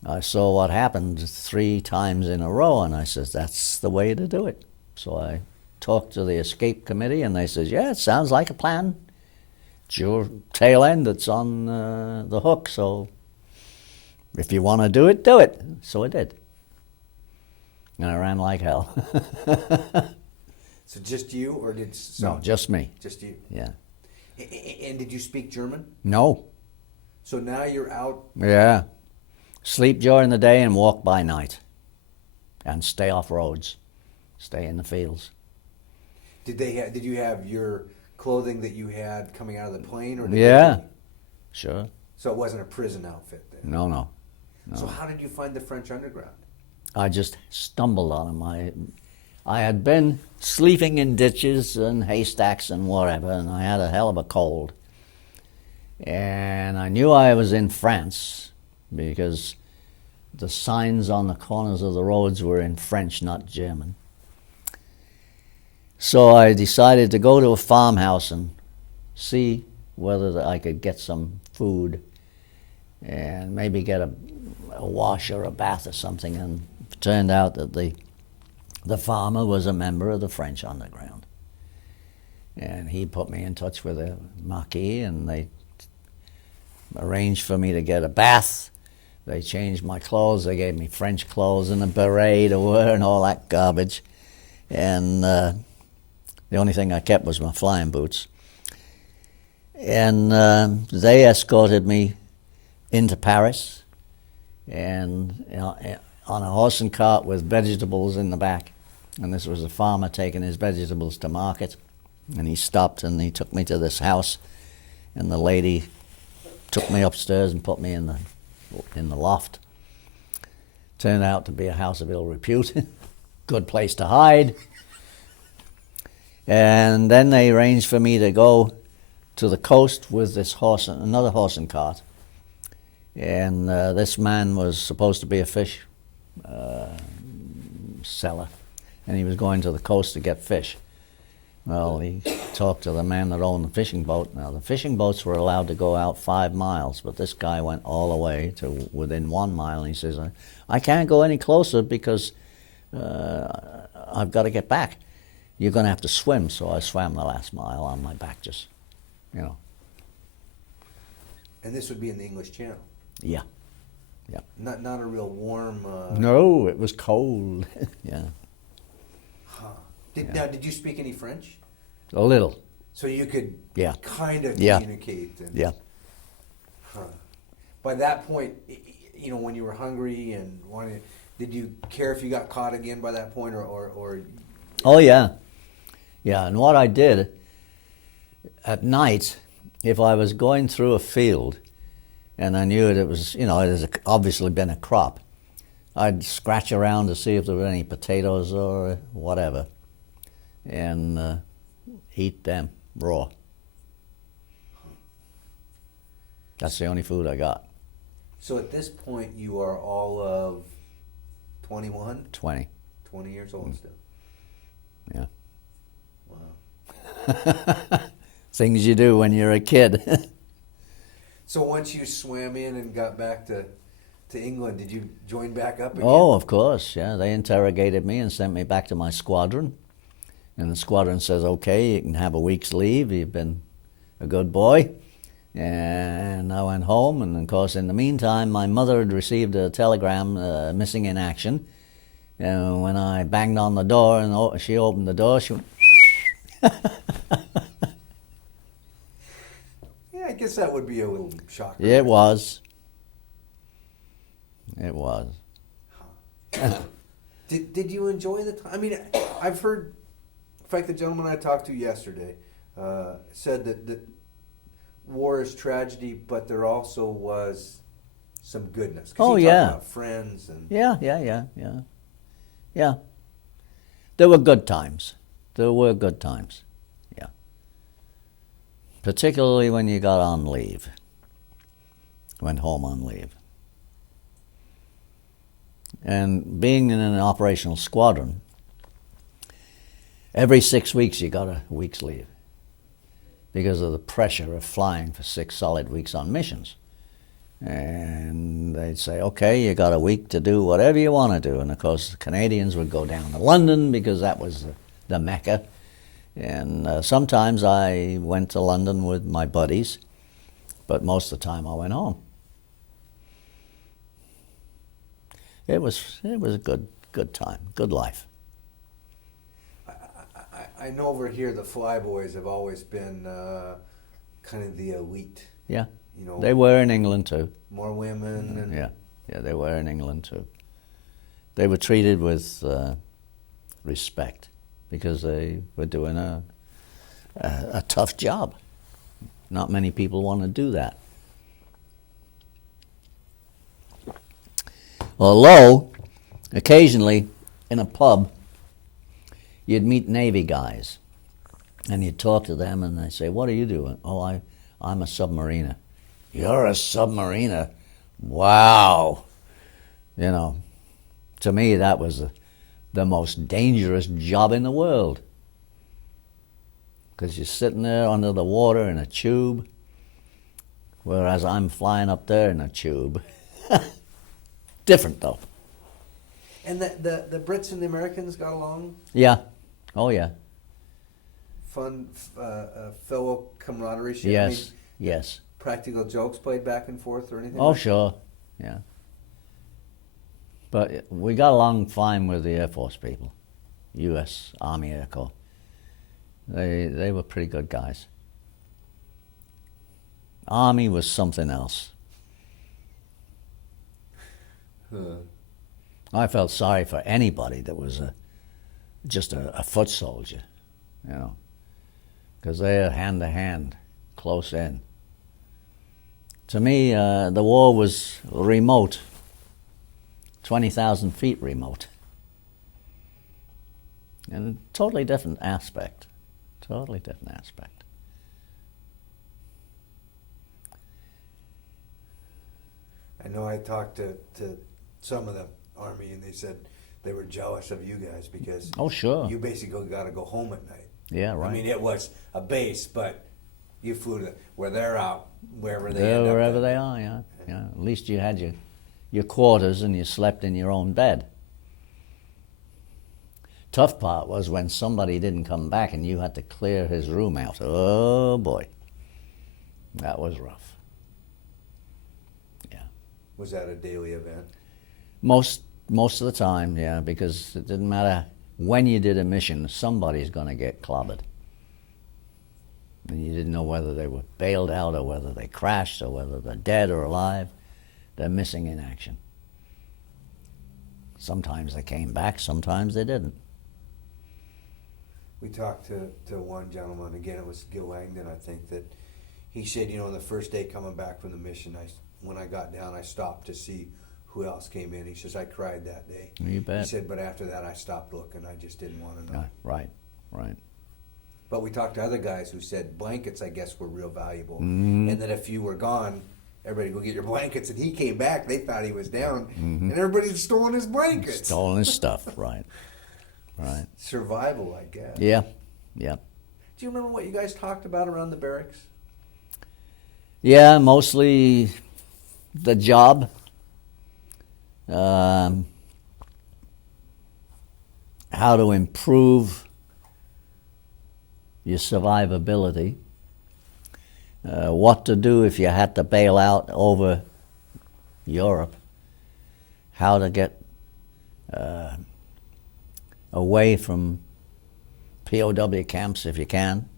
I saw what happened 3 times in a row, and I says, that's the way to do it. So I talked to the escape committee, and they says, yeah, it sounds like a plan. It's your tail end that's on the hook, so if you want to do it, do it. So I did. And I ran like hell. So just you, or did No, just me. Just you. Yeah. And did you speak German? No. So now you're out. Yeah. Sleep during the day and walk by night. And stay off roads. Stay in the fields. Did you have your clothing that you had coming out of the plane, or did Yeah. Sure. So it wasn't a prison outfit then? No. So how did you find the French underground? I just stumbled on them. I had been sleeping in ditches and haystacks and whatever, and I had a hell of a cold. And I knew I was in France because the signs on the corners of the roads were in French, not German. So I decided to go to a farmhouse and see whether I could get some food and maybe get a wash or a bath or something. And it turned out that the farmer was a member of the French underground. And he put me in touch with a Marquis, and they arranged for me to get a bath. They changed my clothes. They gave me French clothes and a beret to wear and all that garbage. And the only thing I kept was my flying boots. And they escorted me into Paris, and on a horse and cart with vegetables in the back. And this was a farmer taking his vegetables to market. And he stopped and he took me to this house, and the lady took me upstairs and put me in the loft. Turned out to be a house of ill repute. Good place to hide. And then they arranged for me to go to the coast with this another horse and cart. And this man was supposed to be a fish seller, and he was going to the coast to get fish. Well, he talked to the man that owned the fishing boat. Now, the fishing boats were allowed to go out 5 miles, but this guy went all the way to within 1 mile, and he says, I can't go any closer because I've got to get back. You're going to have to swim. So I swam the last mile on my back, just, And this would be in the English Channel? Yeah. Not a real warm... No, it was cold. Yeah. Huh. Now, did you speak any French? A little. So you could kind of Yeah. communicate? Yeah. Huh. By that point, when you were hungry and wanted, did you care if you got caught again by that point, or? Oh, yeah. Yeah, and what I did at night, if I was going through a field and I knew it was, it has obviously been a crop, I'd scratch around to see if there were any potatoes or whatever, and eat them raw. That's the only food I got. So at this point, you are all of 21? 20. 20 years old still. Yeah. Wow. Things you do when you're a kid. So once you swam in and got back to England, did you join back up again? Oh, of course, yeah. They interrogated me and sent me back to my squadron. And the squadron says, okay, you can have a week's leave. You've been a good boy. And I went home, and of course, in the meantime, my mother had received a telegram, missing in action. And when I banged on the door and she opened the door, she went... Yeah, I guess that would be a little shocking. It was. It was. Did you enjoy the time? I mean, I've heard, in fact, the gentleman I talked to yesterday said that war is tragedy, but there also was some goodness. 'Cause he talked about friends and... Yeah. There were good times. Yeah. Particularly when you got on leave. Went home on leave. And being in an operational squadron, every 6 weeks you got a week's leave because of the pressure of flying for 6 solid weeks on missions. And they'd say, okay, you got a week to do whatever you want to do. And of course, the Canadians would go down to London because that was the Mecca. And sometimes I went to London with my buddies, but most of the time I went home. It was a good time, good life. I know over here the Flyboys have always been kind of the elite. Yeah, you know, they were in England too. More women. And yeah, they were in England too. They were treated with respect because they were doing a tough job. Not many people want to do that. Although, occasionally in a pub, you'd meet Navy guys, and you'd talk to them, and they'd say, "What are you doing?" "Oh, I'm a submariner." "You're a submariner? Wow!" You know, to me that was the most dangerous job in the world, because you're sitting there under the water in a tube, whereas I'm flying up there in a tube. Different though. And the Brits and the Americans got along? Yeah. Oh yeah. Fun fellow camaraderie? Yes. I mean, yes. practical jokes played back and forth or anything? Oh like sure. Yeah. But we got along fine with the Air Force people. U.S. Army Air Corps. They were pretty good guys. Army was something else. I felt sorry for anybody that was just a foot soldier, you know, because they're hand to hand, close in. To me, the war was remote, 20,000 feet remote, and a totally different aspect, totally different aspect. I know I talked to some of the Army, and they said they were jealous of you guys because Oh, sure. you basically got to go home at night. Yeah, right. I mean, it was a base, but you flew to where they're out, wherever they Yeah, end up. wherever they are, yeah. Yeah. At least you had your quarters and you slept in your own bed. Tough part was when somebody didn't come back and you had to clear his room out. Oh boy, that was rough. Yeah. Was that a daily event? Most of the time, yeah, because it didn't matter when you did a mission, somebody's going to get clobbered. And you didn't know whether they were bailed out or whether they crashed or whether they're dead or alive. They're missing in action. Sometimes they came back, sometimes they didn't. We talked to one gentleman, again, it was Gil Langdon, I think, that he said, you know, the first day coming back from the mission, when I got down, I stopped to see who else came in. He says, I cried that day. You bet. He said, but after that, I stopped looking. I just didn't want to know. Right. But we talked to other guys who said blankets, I guess, were real valuable. Mm-hmm. And that if you were gone, everybody go get your blankets. And he came back, they thought he was down. Mm-hmm. And everybody's stolen his blankets. Stolen his stuff, right. Survival, I guess. Yeah. Do you remember what you guys talked about around the barracks? Yeah, mostly the job. How to improve your survivability, what to do if you had to bail out over Europe, how to get away from POW camps if you can,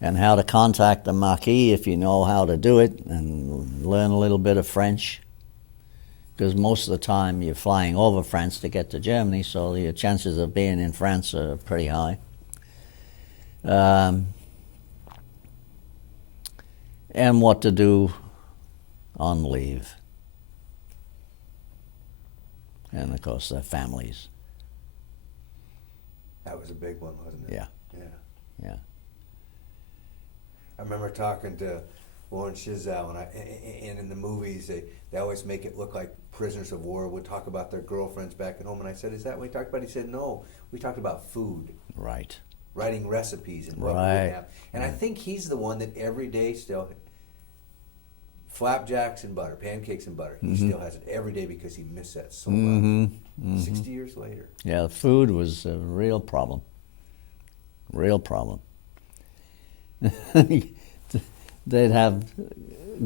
and how to contact the Marquis if you know how to do it, and learn a little bit of French. Because most of the time you're flying over France to get to Germany, so your chances of being in France are pretty high. And what to do on leave. And of course their families. That was a big one, wasn't it? Yeah. I remember talking to Warren Chazelle, and in the movies they always make it look like prisoners of war would talk about their girlfriends back at home. And I said, "Is that what we talked about?" He said, "No, we talked about food, Right. writing recipes and what we would have." And I think he's the one that every day still flapjacks and butter, pancakes and butter. He still has it every day because he missed that so much. 60 years later. Yeah, food was a real problem. Real problem. They'd have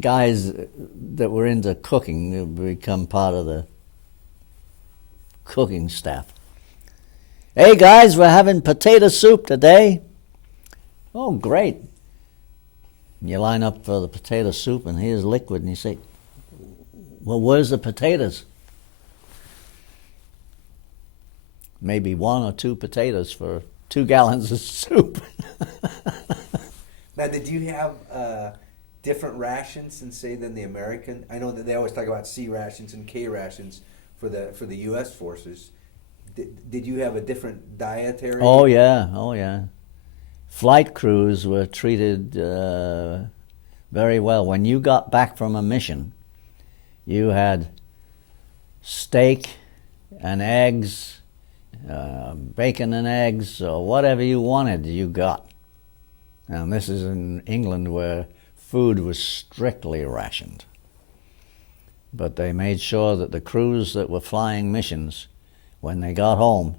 guys that were into cooking who become part of the cooking staff. "Hey guys, we're having potato soup today." "Oh, great." You line up for the potato soup and here's liquid and you say, "Well, where's the potatoes?" Maybe 1 or 2 potatoes for 2 gallons of soup. Now, did you have different rations than the American? I know that they always talk about C rations and K rations for the U.S. forces. Did you have a different dietary? Oh yeah. Flight crews were treated very well. When you got back from a mission, you had steak and eggs, bacon and eggs, or whatever you wanted, you got. And this is in England where food was strictly rationed. But they made sure that the crews that were flying missions, when they got home,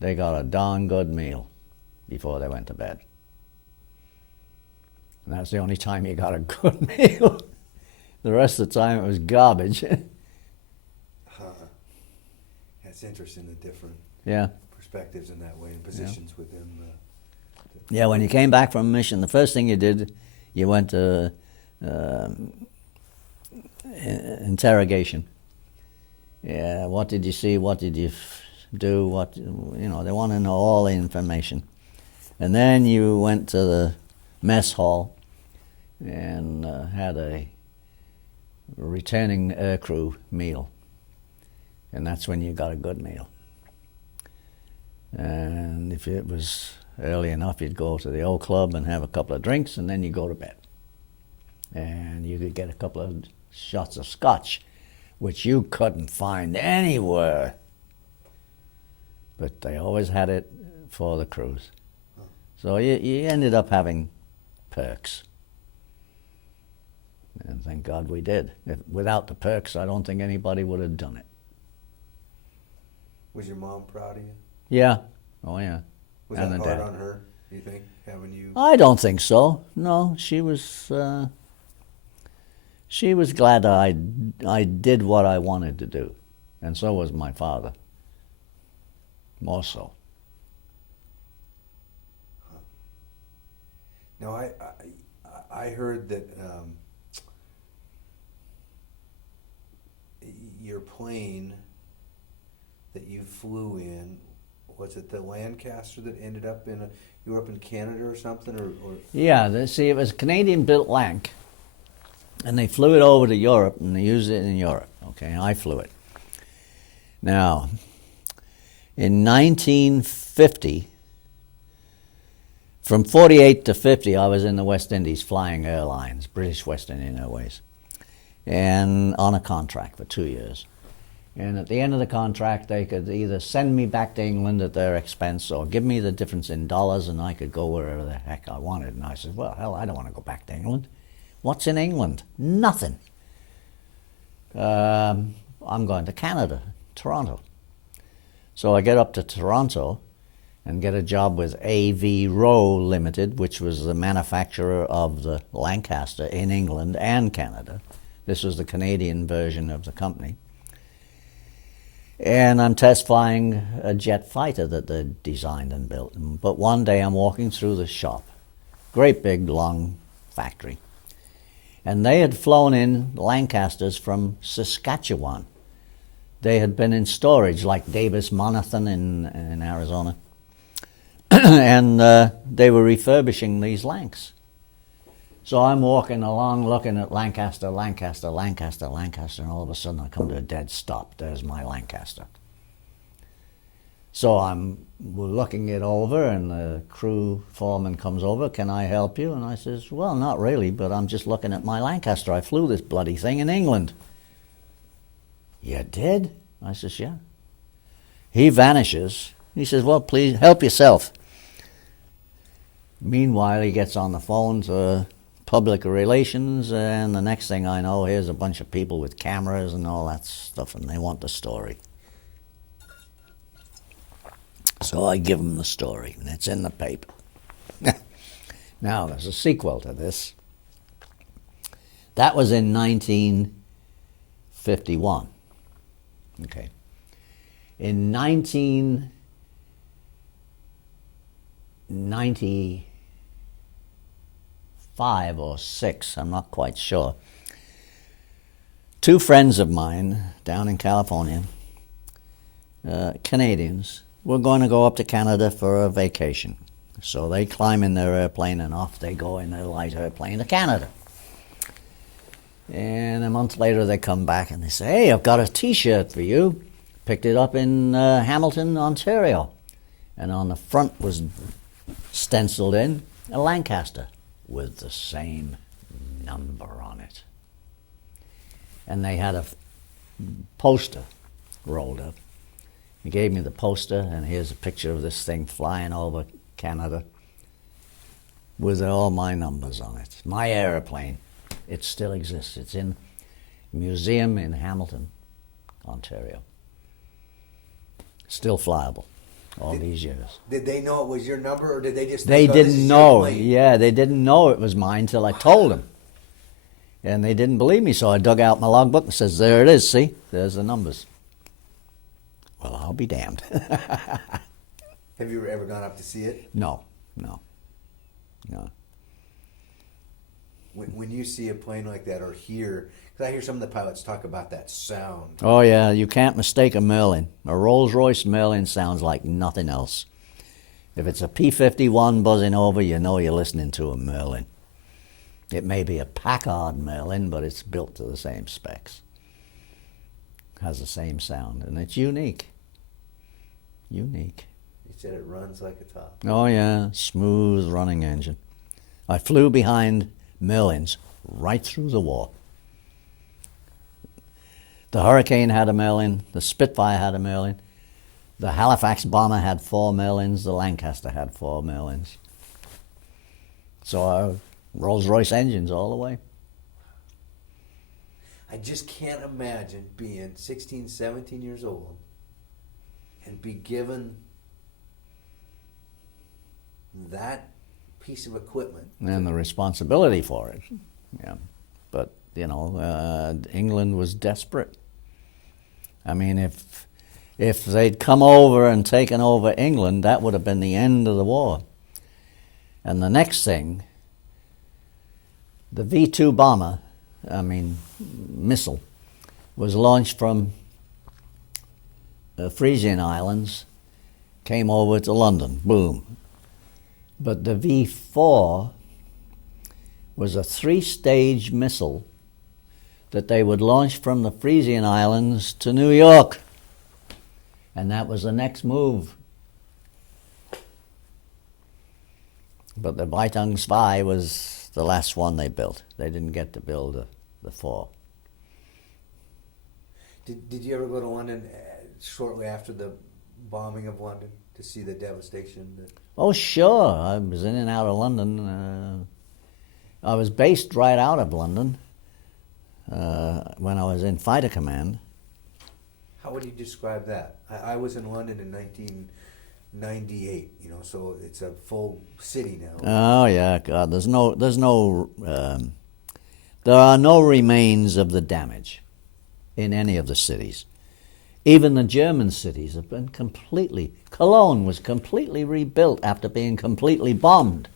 they got a darn good meal before they went to bed. And that's the only time you got a good meal. The rest of the time it was garbage. That's interesting, the different perspectives in that way and positions within Yeah, when you came back from a mission, the first thing you did, you went to interrogation. Yeah, what did you see? What did you do? What, they want to know all the information. And then you went to the mess hall and had a returning aircrew meal. And that's when you got a good meal. And if it was early enough, you'd go to the old club and have a couple of drinks, and then you go to bed. And you could get a couple of shots of scotch, which you couldn't find anywhere. But they always had it for the crews. So you ended up having perks. And thank God we did. Without the perks, I don't think anybody would have done it. Was your mom proud of you? Yeah. Oh, yeah. Was that hard on her, do you think, having you? I don't think so. No, she was glad that I did what I wanted to do. And so was my father. More so. Now, I heard that your plane that you flew in, was it the Lancaster that ended up you were up in Canada or something? Or Yeah, see, it was a Canadian-built Lanc, and they flew it over to Europe, and they used it in Europe. Okay, I flew it. Now, in 1950, from 48 to 50, I was in the West Indies flying airlines, British West Indian Airways, and on a contract for 2 years. And at the end of the contract, they could either send me back to England at their expense or give me the difference in dollars, and I could go wherever the heck I wanted. And I said, well, hell, I don't want to go back to England. What's in England? Nothing. I'm going to Canada, Toronto. So I get up to Toronto and get a job with AV Row Limited, which was the manufacturer of the Lancaster in England and Canada. This was the Canadian version of the company. And I'm test flying a jet fighter that they designed and built. But one day I'm walking through the shop, great big long factory, and they had flown in Lancasters from Saskatchewan. They had been in storage like Davis Monathan in Arizona, and they were refurbishing these Lancs. So I'm walking along looking at Lancaster, Lancaster, Lancaster, Lancaster, and all of a sudden I come to a dead stop. There's my Lancaster. So we're looking it over, and the crew foreman comes over. Can I help you? And I says, well, not really, but I'm just looking at my Lancaster. I flew this bloody thing in England. You did? I says, yeah. He vanishes. He says, well, please help yourself. Meanwhile, he gets on the phone to public relations, and the next thing I know, here's a bunch of people with cameras and all that stuff, and they want the story. So I give them the story, and it's in the paper. Now, there's a sequel to this. That was in 1951. Okay. In 1995 or 6, I'm not quite sure, two friends of mine down in California, Canadians, were going to go up to Canada for a vacation. So they climb in their airplane and off they go in their light airplane to Canada. And a month later they come back and they say, hey, I've got a T-shirt for you. Picked it up in Hamilton, Ontario. And on the front was stenciled in a Lancaster with the same number on it. And they had a poster rolled up. He gave me the poster, and here's a picture of this thing flying over Canada with all my numbers on it. My airplane. It still exists. It's in a museum in Hamilton, Ontario. Still flyable all these years. Did they know it was your number, or did they just They think, oh, this didn't is know. your plane? Yeah, they didn't know it was mine till I told them. And they didn't believe me, so I dug out my logbook and says, there it is, see? There's the numbers. Well, I'll be damned. Have you ever gone up to see it? No. When you see a plane like that or hear, because I hear some of the pilots talk about that sound. Oh, yeah, you can't mistake a Merlin. A Rolls-Royce Merlin sounds like nothing else. If it's a P-51 buzzing over, you know you're listening to a Merlin. It may be a Packard Merlin, but it's built to the same specs. Has the same sound, and it's unique. Unique. You said it runs like a top. Oh, yeah, smooth running engine. I flew behind Merlins right through the war. The Hurricane had a Merlin, the Spitfire had a Merlin, the Halifax bomber had 4 Merlins, the Lancaster had 4 Merlins. So Rolls-Royce engines all the way. I just can't imagine being 16, 17 years old and be given that piece of equipment. And the responsibility for it. Yeah. But, England was desperate. I mean, if they'd come over and taken over England, that would have been the end of the war. And the next thing, the V-2 bomber, missile, was launched from the Frisian Islands, came over to London, boom. But the V-4 was a 3-stage missile that they would launch from the Frisian Islands to New York. And that was the next move. But the Beitang 2 was the last one they built. They didn't get to build the 4. Did you ever go to London shortly after the bombing of London to see the devastation? Oh, sure. I was in and out of London. I was based right out of London when I was in Fighter Command. How would you describe that? I was in London in 1998, so it's a full city now. Oh, yeah, God. There are no remains of the damage in any of the cities. Even the German cities have been Cologne was completely rebuilt after being completely bombed.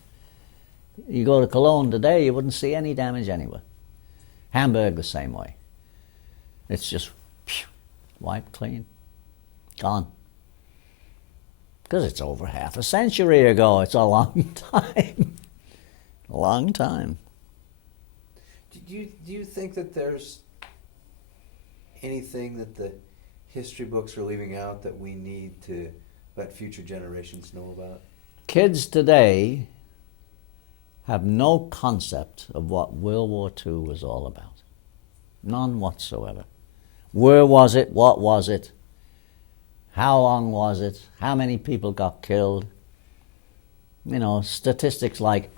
You go to Cologne today, you wouldn't see any damage anywhere. Hamburg the same way. It's just wiped clean, gone. Because it's over half a century ago. It's a long time. A long time. Do you think that there's anything that the history books are leaving out that we need to let future generations know about? Kids today have no concept of what World War II was all about. None whatsoever. Where was it? What was it? How long was it? How many people got killed? You know, statistics like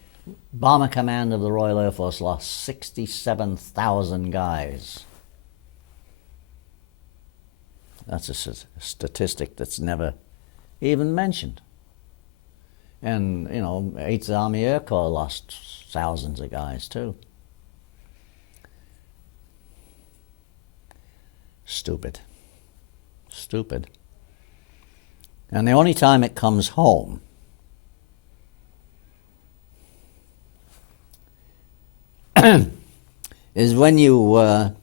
Bomber Command of the Royal Air Force lost 67,000 guys. That's a statistic that's never even mentioned. And, you know, 8th Army Air Corps lost thousands of guys too. Stupid. Stupid. And the only time it comes home is when you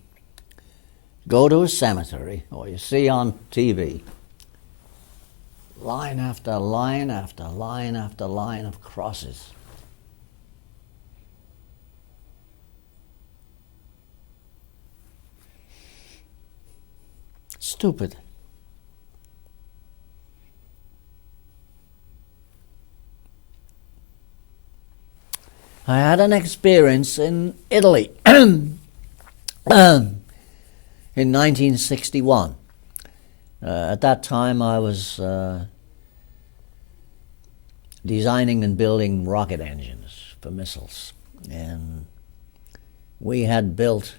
go to a cemetery or you see on TV line after line after line after line of crosses. Stupid. I had an experience in Italy in 1961. At that time I was designing and building rocket engines for missiles. And we had built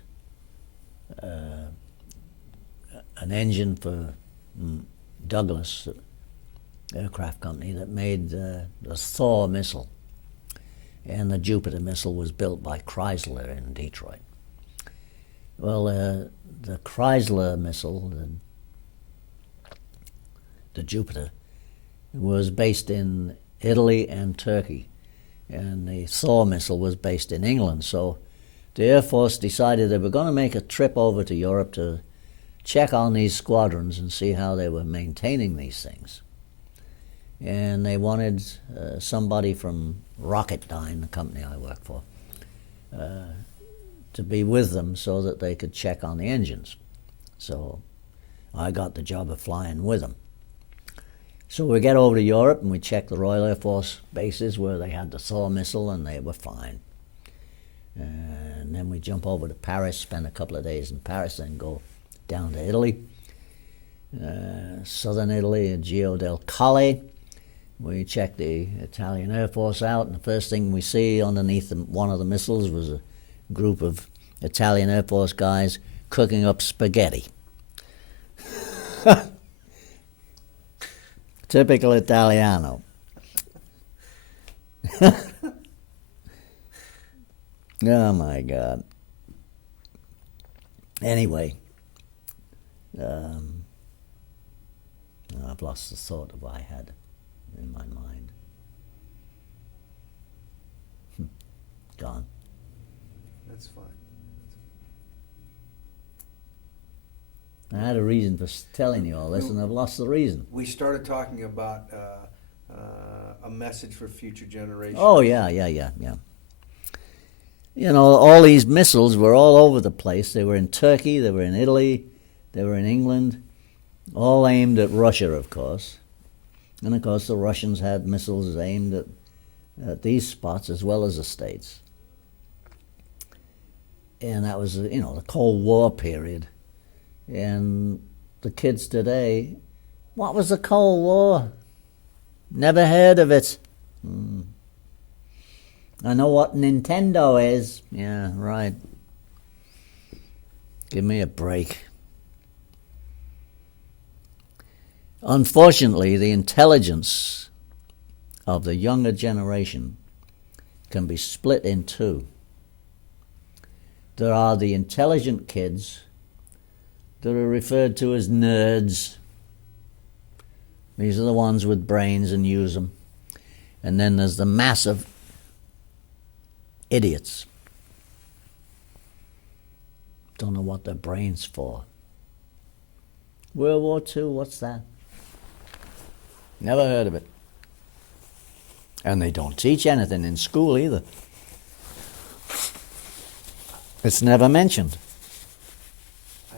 an engine for Douglas Aircraft Company that made the Thor missile. And the Jupiter missile was built by Chrysler in Detroit. Well, the Chrysler missile, the Jupiter, was based in Italy and Turkey, and the Thor missile was based in England. So the Air Force decided they were going to make a trip over to Europe to check on these squadrons and see how they were maintaining these things. And they wanted somebody from Rocketdyne, the company I work for, to be with them so that they could check on the engines. So I got the job of flying with them. So we get over to Europe and we check the Royal Air Force bases where they had the Thor missile and they were fine. And then we jump over to Paris, spend a couple of days in Paris, then go down to Italy, southern Italy, Gio del Colle. We checked the Italian Air Force out, and the first thing we see underneath one of the missiles was a group of Italian Air Force guys cooking up spaghetti. Typical Italiano. Oh my God. Anyway, I've lost the thought of what I had in my mind. Gone. That's fine. I had a reason for telling you all this, and I've lost the reason. We started talking about a message for future generations. Oh, yeah. You know, all these missiles were all over the place. They were in Turkey, they were in Italy, they were in England, all aimed at Russia, of course. And, of course, the Russians had missiles aimed at these spots as well as the States. And that was, you know, the Cold War period. And the kids today, what was the Cold War? Never heard of it. I know what Nintendo is. Yeah, right. Give me a break. Unfortunately, the intelligence of the younger generation can be split in two. There are the intelligent kids that are referred to as nerds. These are the ones with brains and use them. And then there's the massive idiots. Don't know what their brains for. World War II, what's that? Never heard of it. And they don't teach anything in school either. It's never mentioned.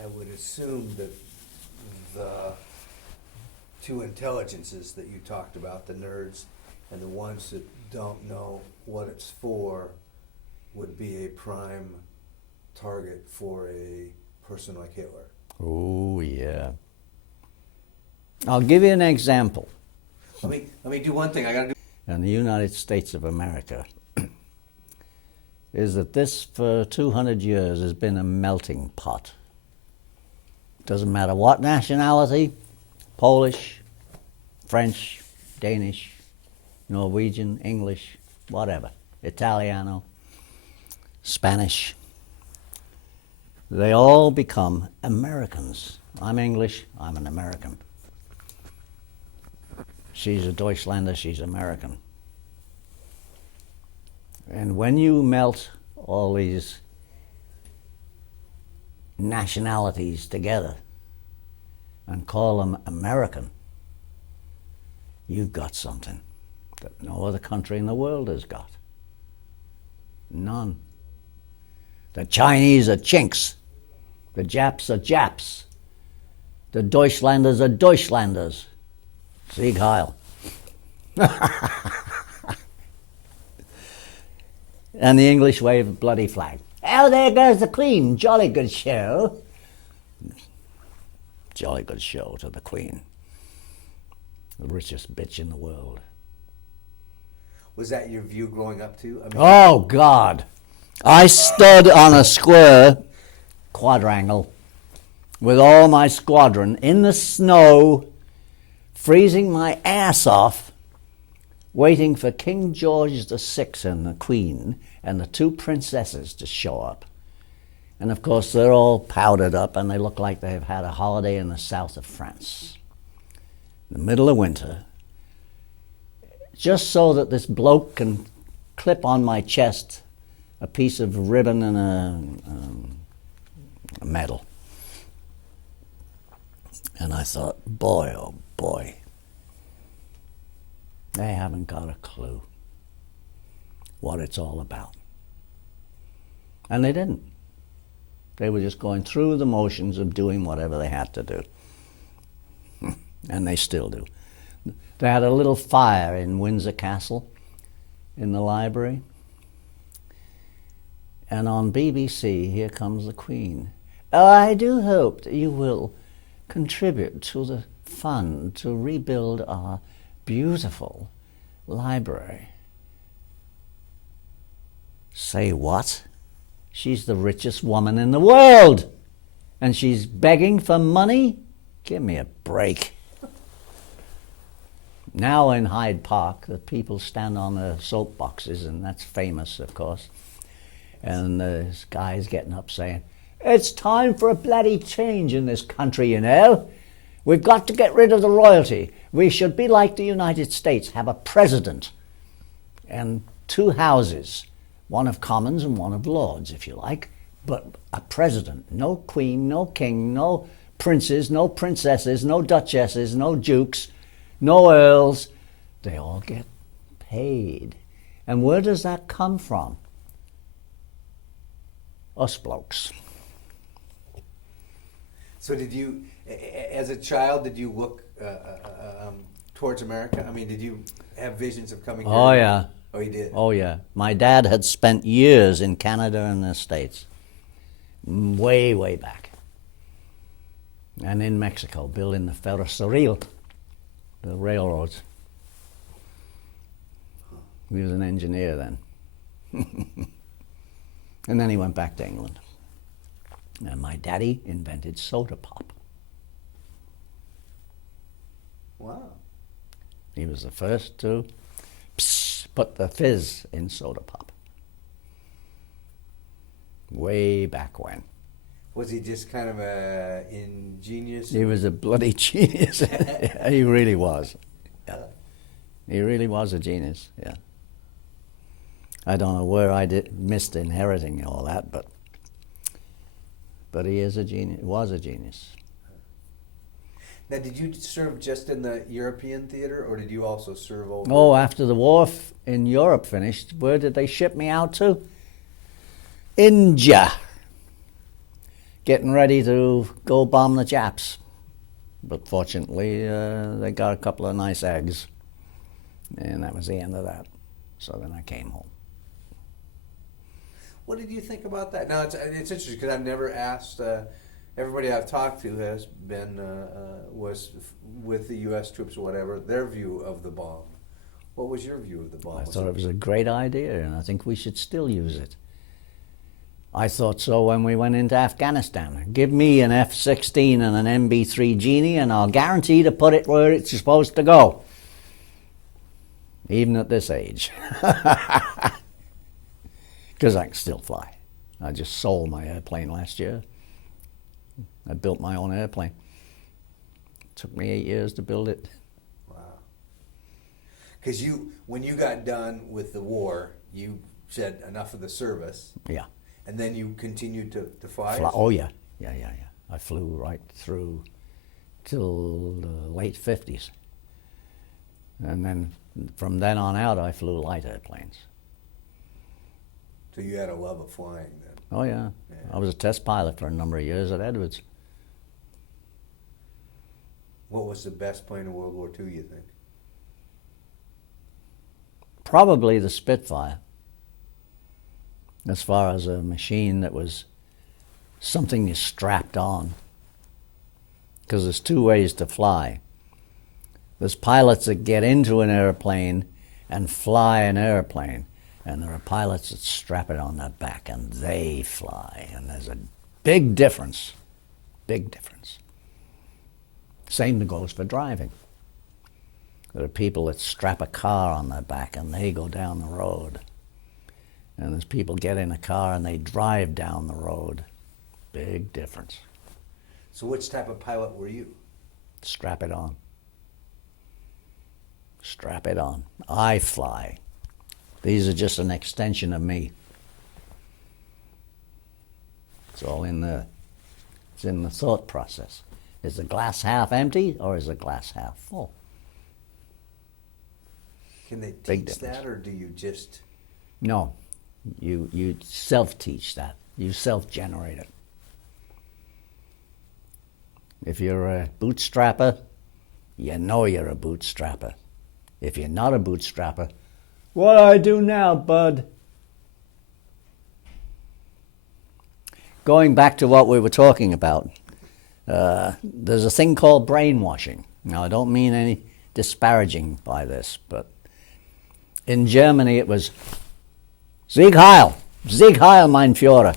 I would assume that the two intelligences that you talked about, the nerds and the ones that don't know what it's for, would be a prime target for a person like Hitler. Oh, yeah. I'll give you an example. Let me do one thing. I got to do. In the United States of America is that this, for 200 years, has been a melting pot. Doesn't matter what nationality, Polish, French, Danish, Norwegian, English, whatever, Italiano, Spanish. They all become Americans. I'm English, I'm an American. She's a Deutschlander, she's American. And when you melt all these nationalities together and call them American, you've got something that no other country in the world has got. None. The Chinese are Chinks. The Japs are Japs. The Deutschlanders are Deutschlanders. Sieg Heil. And the English wave a bloody flag. Oh, there goes the Queen. Jolly good show. Jolly good show to the Queen. The richest bitch in the world. Was that your view growing up too? I mean, Oh, God. I stood on a square quadrangle with all my squadron in the snow, freezing my ass off, waiting for King George VI and the Queen and the two princesses to show up. And of course, they're all powdered up and they look like they've had a holiday in the south of France. In the middle of winter, just so that this bloke can clip on my chest a piece of ribbon and a medal. And I thought, boy, oh boy, they haven't got a clue what it's all about. And they didn't. They were just going through the motions of doing whatever they had to do. And they still do. They had a little fire in Windsor Castle in the library. And on BBC, here comes the Queen. Oh, I do hope that you will contribute to the fund to rebuild our beautiful library. Say what? She's the richest woman in the world, and she's begging for money? Give me a break. Now in Hyde Park, the people stand on their soapboxes, and that's famous, of course. And this guy's getting up saying, it's time for a bloody change in this country, you know. We've got to get rid of the royalty. We should be like the United States, have a president and two houses, one of Commons and one of Lords, if you like, but a president, no queen, no king, no princes, no princesses, no duchesses, no dukes, no earls. They all get paid. And where does that come from? Us blokes. So did you, as a child, did you look towards America? I mean, did you have visions of coming here? Oh, yeah. Oh, you did? Oh, yeah. My dad had spent years in Canada and the States, way, way back. And in Mexico, building the ferrocarril, the railroads. He was an engineer then. And then he went back to England. And my daddy invented soda pop. Wow. He was the first to put the fizz in soda pop. Way back when. Was he just kind of a ingenious? He was a bloody genius. He really was. Yeah. He really was a genius, yeah. I don't know where I missed inheriting all that, but he is a genius. Was a genius. Now, did you serve just in the European theater, or did you also serve over? Oh, after the war in Europe finished, where did they ship me out to? India. Getting ready to go bomb the Japs. But fortunately, they got a couple of nice eggs, and that was the end of that. So then I came home. What did you think about that? Now, it's interesting because I've never asked, everybody I've talked to has been, was with the U.S. troops or whatever, their view of the bomb. What was your view of the bomb? I thought it was a great idea, and I think we should still use it. I thought so when we went into Afghanistan. Give me an F-16 and an MB-3 Genie, and I'll guarantee to put it where it's supposed to go. Even at this age. Because I can still fly. I just sold my airplane last year. I built my own airplane. It took me 8 years to build it. Wow. Because when you got done with the war, you said enough of the service. Yeah. And then you continued to fly? Oh, yeah. Yeah. I flew right through till the late 50s. And then from then on out, I flew light airplanes. So you had a love of flying then? Oh, yeah. I was a test pilot for a number of years at Edwards. What was the best plane in World War II, you think? Probably the Spitfire. As far as a machine that was something you strapped on. Because there's two ways to fly. There's pilots that get into an airplane and fly an airplane. And there are pilots that strap it on their back and they fly. And there's a big difference. Big difference. Same goes for driving. There are people that strap a car on their back and they go down the road. And there's people get in a car and they drive down the road. Big difference. So which type of pilot were you? Strap it on. Strap it on. I fly. These are just an extension of me. It's all in there. It's in the thought process. Is the glass half empty or is the glass half full? Can they Big teach difference. that, or do you just... No. You self-teach that. You self-generate it. If you're a bootstrapper, you know you're a bootstrapper. If you're not a bootstrapper, what do I do now, bud? Going back to what we were talking about, there's a thing called brainwashing. Now, I don't mean any disparaging by this, but in Germany it was Sieg Heil! Sieg Heil, mein Führer!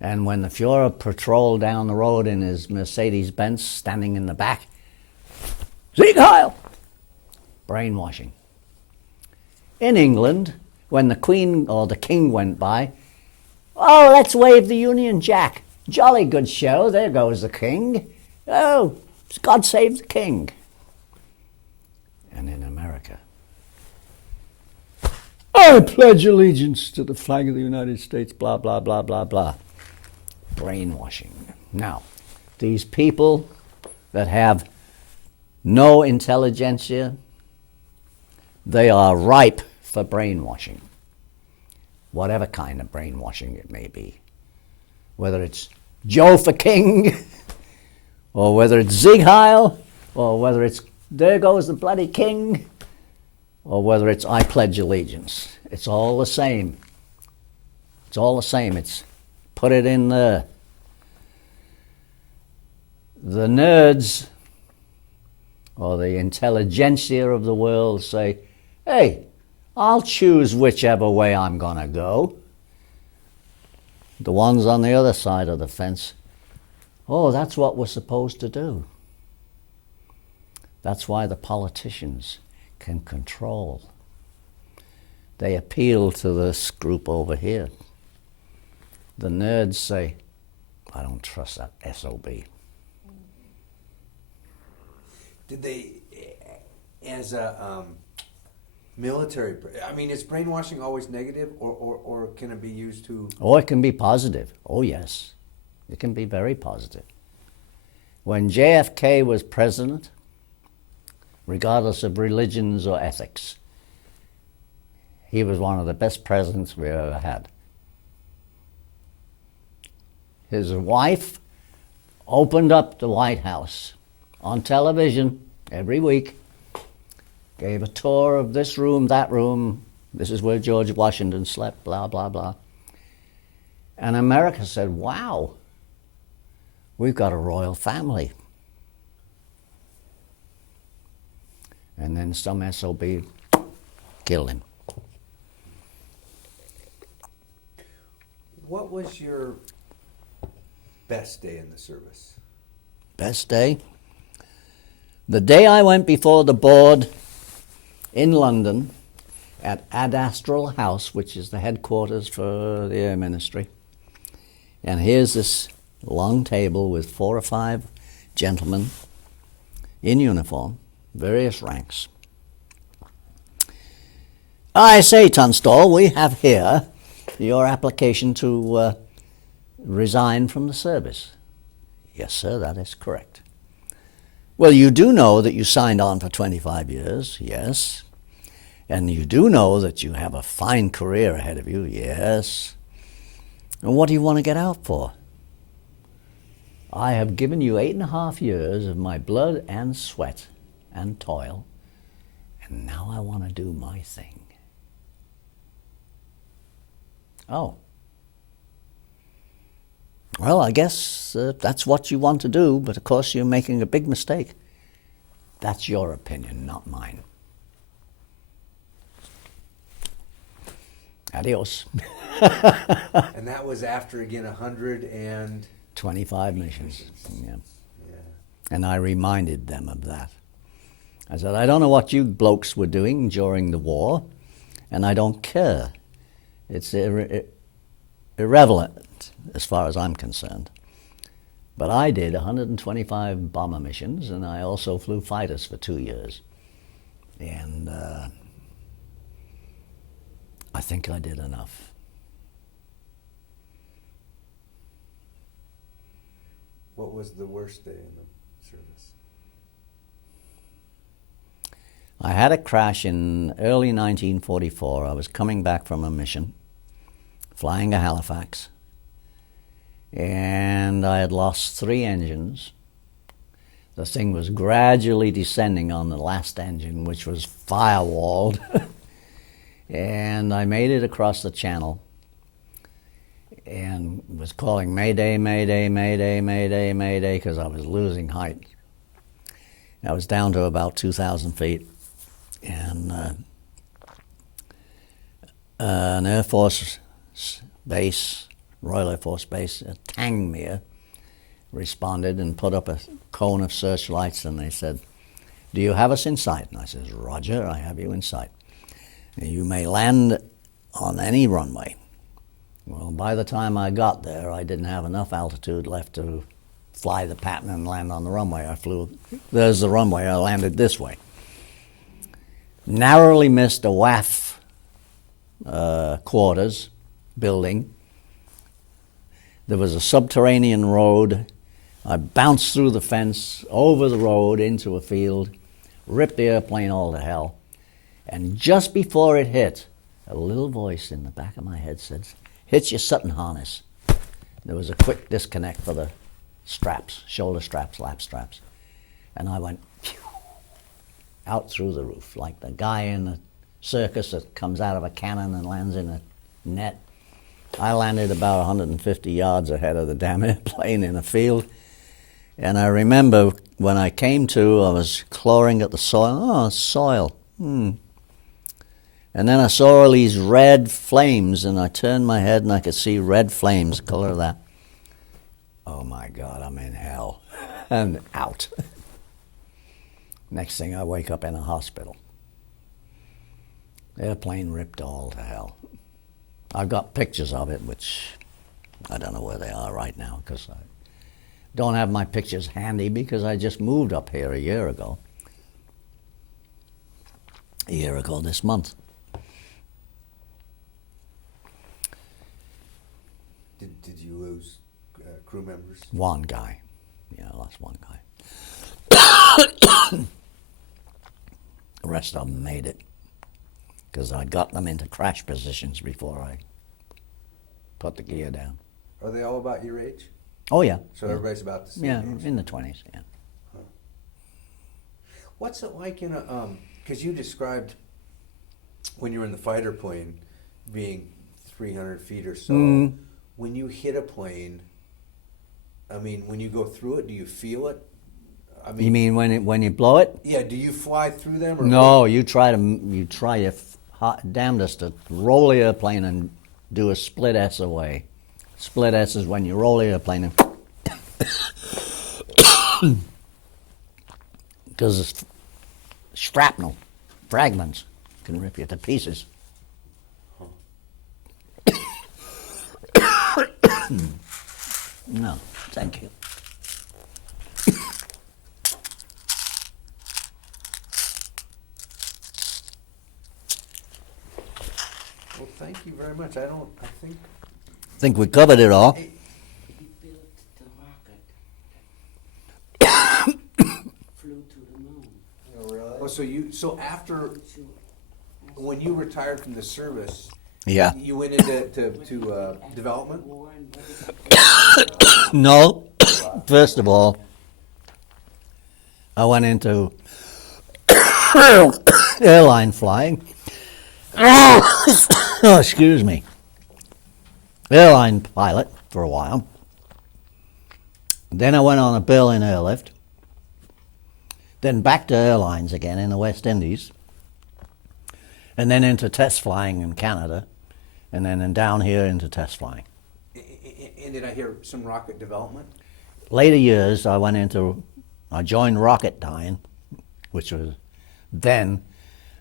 And when the Führer patrolled down the road in his Mercedes-Benz, standing in the back, Sieg Heil! Brainwashing. In England, when the Queen or the King went by, oh, let's wave the Union Jack. Jolly good show, there goes the King. Oh, God save the King. And in America, I pledge allegiance to the flag of the United States, blah, blah, blah, blah, blah. Brainwashing. Now, these people that have no intelligentsia, they are ripe for brainwashing. Whatever kind of brainwashing it may be. Whether it's Joe for King, or whether it's Sieg Heil, or whether it's there goes the bloody King, or whether it's I pledge allegiance. It's all the same. It's all the same. It's put it in there. The nerds, or the intelligentsia of the world say, hey, I'll choose whichever way I'm going to go. The ones on the other side of the fence, oh, that's what we're supposed to do. That's why the politicians can control. They appeal to this group over here. The nerds say, I don't trust that SOB. Did they, as a military, I mean, is brainwashing always negative, or can it be used to... Oh, it can be positive. Oh, yes. It can be very positive. When JFK was president, regardless of religions or ethics, he was one of the best presidents we ever had. His wife opened up the White House on television every week. Gave a tour of this room, that room. This is where George Washington slept, blah, blah, blah. And America said, wow, we've got a royal family. And then some SOB killed him. What was your best day in the service? Best day? The day I went before the board in London at Adastral House, which is the headquarters for the Air Ministry. And here's this long table with 4 or 5 gentlemen in uniform, various ranks. I say, Tunstall, we have here your application to resign from the service. Yes, sir, that is correct. Well, you do know that you signed on for 25 years, yes. And you do know that you have a fine career ahead of you, yes. And what do you want to get out for? I have given you 8.5 years of my blood and sweat and toil, and now I want to do my thing. Oh. Well, I guess that's what you want to do, but of course you're making a big mistake. That's your opinion, not mine. Adios. And that was after, again, 125 missions. Yeah. Yeah. And I reminded them of that. I said, I don't know what you blokes were doing during the war, and I don't care. It's irrelevant as far as I'm concerned. But I did 125 bomber missions, and I also flew fighters for 2 years. And I think I did enough. What was the worst day in the service? I had a crash in early 1944. I was coming back from a mission, flying to Halifax, and I had lost 3 engines. The thing was gradually descending on the last engine, which was firewalled. And I made it across the channel and was calling Mayday, Mayday, Mayday, Mayday, Mayday, because I was losing height. I was down to about 2,000 feet. And an Air Force base, Royal Air Force base at Tangmere, responded and put up a cone of searchlights, and they said, do you have us in sight? And I said, Roger, I have you in sight. You may land on any runway. Well, by the time I got there, I didn't have enough altitude left to fly the pattern and land on the runway. I flew, there's the runway, I landed this way. Narrowly missed a WAF quarters building. There was a subterranean road. I bounced through the fence, over the road, into a field, ripped the airplane all to hell. And just before it hit, a little voice in the back of my head said, hit your Sutton harness. There was a quick disconnect for the straps, shoulder straps, lap straps. And I went phew, out through the roof, like the guy in the circus that comes out of a cannon and lands in a net. I landed about 150 yards ahead of the damn airplane in a field. And I remember when I came to, I was clawing at the soil. Oh, soil. And then I saw all these red flames, and I turned my head and I could see red flames, the color of that. Oh my God, I'm in hell. And out. Next thing I wake up in a hospital. Airplane ripped all to hell. I've got pictures of it, which I don't know where they are right now, because I don't have my pictures handy because I just moved up here a year ago. A year ago this month. Did you lose crew members? One guy. Yeah, I lost one guy. The rest of them made it because I got them into crash positions before I put the gear down. Are they all about your age? Oh, yeah. So everybody's about the same Yeah, age? in the 20s, yeah. Huh. What's it like in a, because you described when you were in the fighter plane being 300 feet or so. When you hit a plane, I mean, when you go through it, do you feel it? I mean, You mean when you blow it? yeah, do you fly through them? Or No, you try your damnedest to roll the airplane and do a split S away. Split S is when you roll the airplane and because shrapnel fragments can rip you to pieces. No, thank you. Well, thank you very much. I Think we covered it all. He built the rocket that flew to the moon. Oh, really? So after, when you retired from the service, Yeah. you went into development? No. First of all, I went into airline flying. Oh, excuse me. Airline pilot for a while. Then I went on a Berlin airlift. Then back to airlines again in the West Indies. And then into test flying in Canada. And then down here into test flying. And did I hear some rocket development? Later years, I joined Rocketdyne, which was then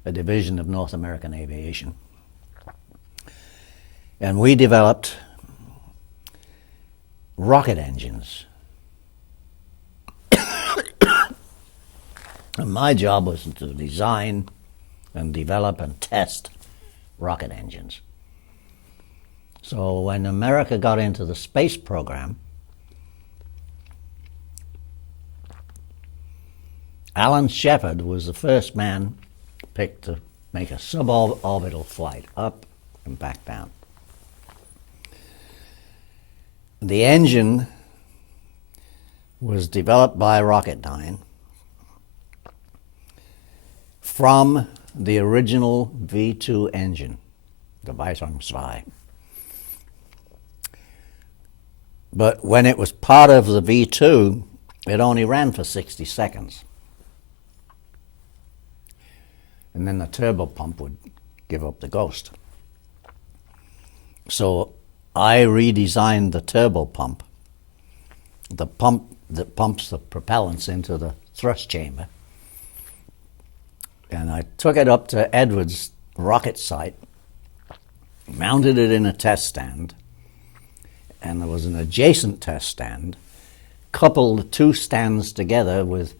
a division of North American Aviation. And we developed rocket engines. And my job was to design and develop and test rocket engines. So when America got into the space program, Alan Shepard was the first man picked to make a suborbital flight up and back down. The engine was developed by Rocketdyne from the original V2 engine, the Weissungszwei. But when it was part of the V2, it only ran for 60 seconds. And then the turbo pump would give up the ghost. So I redesigned the turbo pump, the pump that pumps the propellants into the thrust chamber. And I took it up to Edwards rocket site, mounted it in a test stand, and there was an adjacent test stand, coupled the two stands together with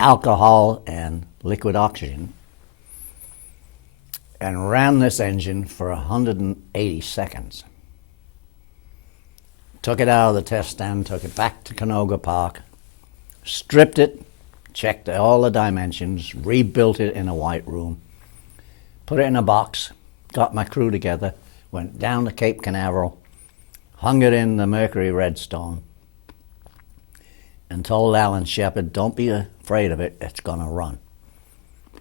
alcohol and liquid oxygen, and ran this engine for 180 seconds. Took it out of the test stand, took it back to Canoga Park, stripped it, checked all the dimensions, rebuilt it in a white room, put it in a box, got my crew together, went down to Cape Canaveral, hung it in the Mercury Redstone, and told Alan Shepard, don't be afraid of it, it's going to run.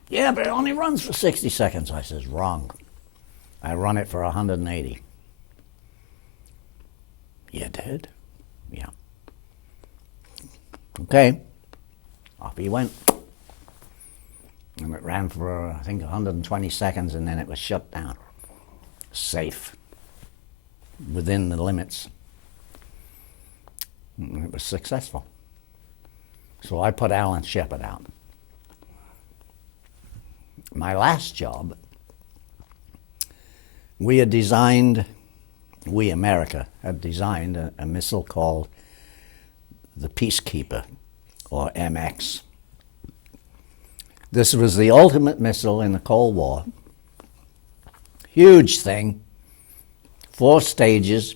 Yeah, but it only runs for 60 seconds. I says, wrong. I run it for 180. You did? Yeah. Okay. Off he went. And it ran for, I think, 120 seconds, and then it was shut down. Safe. Within the limits. And it was successful. So I put Alan Shepard out. My last job, America had designed a missile called the Peacekeeper, or MX. This was the ultimate missile in the Cold War. Huge thing, 4 stages,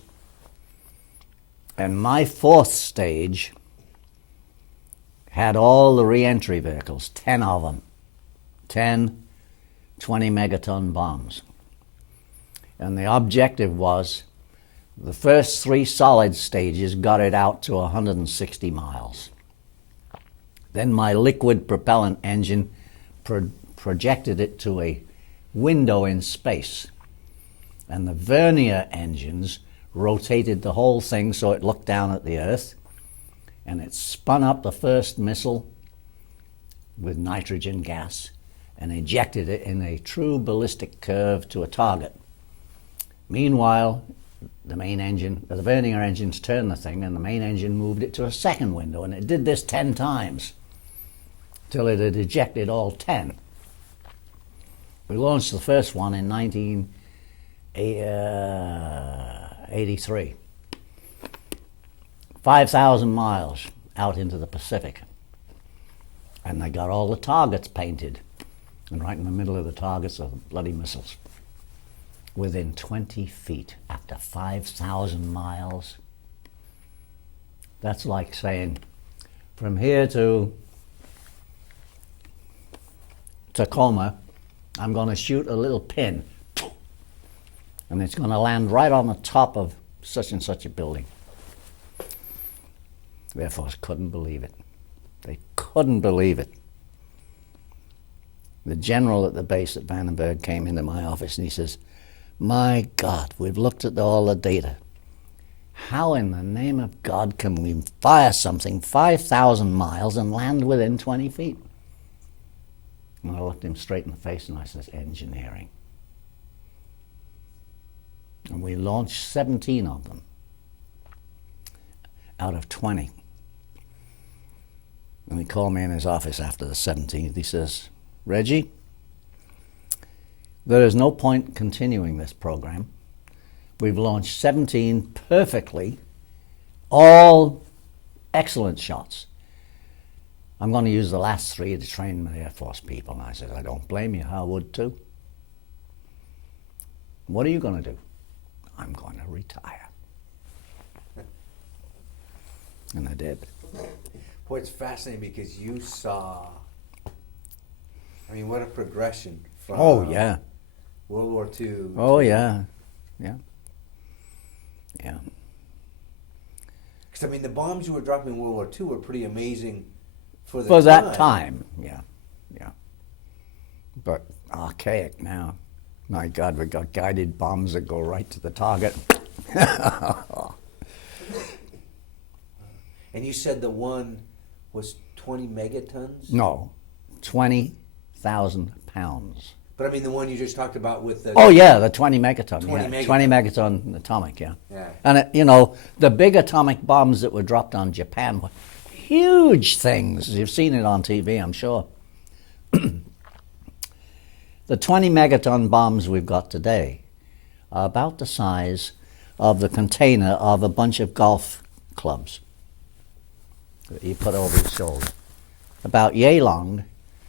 and my 4th stage had all the re-entry vehicles, 10 of them, 10 20 megaton bombs. And the objective was the first 3 solid stages got it out to 160 miles. Then my liquid propellant engine projected it to a window in space. And the vernier engines rotated the whole thing so it looked down at the Earth, and it spun up the first missile with nitrogen gas and ejected it in a true ballistic curve to a target. Meanwhile, the vernier engines turned the thing, and the main engine moved it to a second window, and it did this 10 times till it had ejected all 10. We launched the first one in 1983. 5,000 miles out into the Pacific. And they got all the targets painted. And right in the middle of the targets are bloody missiles. Within 20 feet after 5,000 miles. That's like saying, from here to Tacoma, I'm going to shoot a little pin. And it's going to land right on the top of such and such a building. The Air Force couldn't believe it. They couldn't believe it. The general at the base at Vandenberg came into my office and he says, "My God, we've looked at all the data. How in the name of God can we fire something 5,000 miles and land within 20 feet? And I looked him straight in the face and I said, engineering. And we launched 17 of them out of 20. And he called me in his office after the 17th. He says, "Reggie, there is no point continuing this program. We've launched 17 perfectly, all excellent shots. I'm going to use the last 3 to train my Air Force people." And I said, "I don't blame you. I would too. What are you going to do?" "I'm going to retire." And I did. Boy, it's fascinating because you saw, I mean, what a progression from Oh, yeah. World War II. Oh, yeah. Yeah. Yeah. Because, I mean, the bombs you were dropping in World War II were pretty amazing for the For that time, yeah. Yeah. But archaic now. My God, we've got guided bombs that go right to the target. And you said the one was 20 megatons? No, 20,000 pounds. But I mean the one you just talked about with the... Oh, yeah, the 20 megaton. 20 yeah. megaton. 20 megaton atomic, yeah. Yeah. And, you know, the big atomic bombs that were dropped on Japan were huge things. You've seen it on TV, I'm sure. The 20 megaton bombs we've got today are about the size of the container of a bunch of golf clubs that you put over your shoulder. About yay long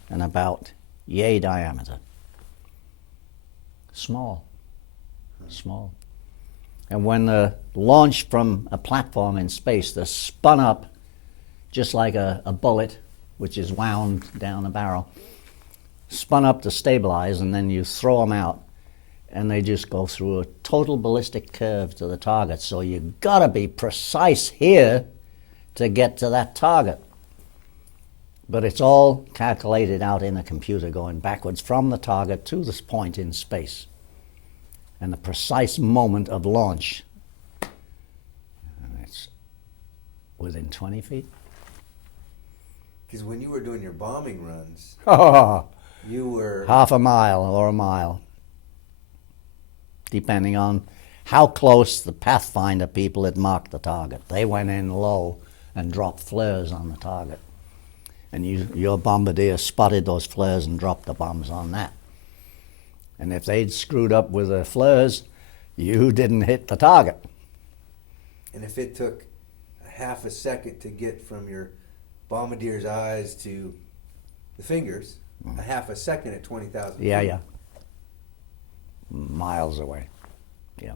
and about yay diameter. Small. Small. And when they're launched from a platform in space, they're spun up just like a bullet, which is wound down a barrel, spun up to stabilize, and then you throw them out, and they just go through a total ballistic curve to the target. So you gotta be precise here to get to that target. But it's all calculated out in a computer going backwards from the target to this point in space. And the precise moment of launch. And it's within 20 feet. Because when you were doing your bombing runs, Oh, you were... half a mile or a mile, depending on how close the Pathfinder people had marked the target. They went in low and dropped flares on the target. And your bombardier spotted those flares and dropped the bombs on that. And if they'd screwed up with the flares, you didn't hit the target. And if it took a half a second to get from your bombardier's eyes to the fingers, a half a second at 20,000 feet. Yeah. Miles away. Yeah.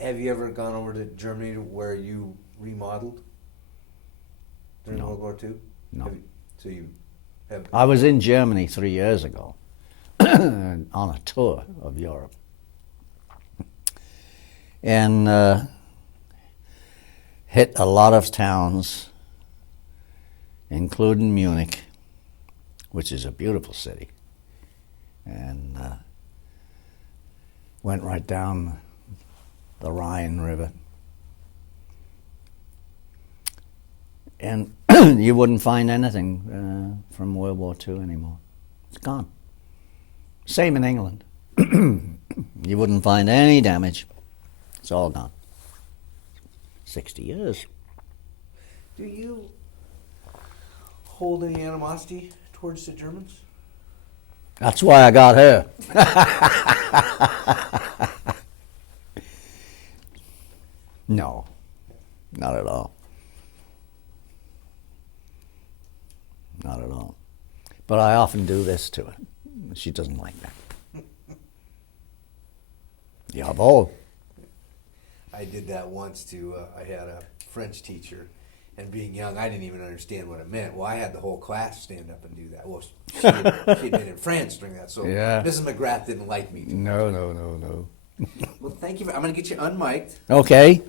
Have you ever gone over to Germany where you remodeled during No. World War II? No. So you have... I was in Germany 3 years ago on a tour of Europe. And hit a lot of towns including Munich, which is a beautiful city, and went right down the Rhine River. And you wouldn't find anything from World War II anymore. It's gone. Same in England. You wouldn't find any damage. It's all gone. 60 years. Do you hold any animosity towards the Germans? That's why I got her. No, not at all. Not at all. But I often do this to her. She doesn't like that. Jawohl. I did that once to, I had a French teacher, and being young, I didn't even understand what it meant. Well, I had the whole class stand up and do that. Well, she had been in France during that, so Yeah. Mrs. McGrath didn't like me. No. Well, thank you. I'm going to get you unmiked. Okay.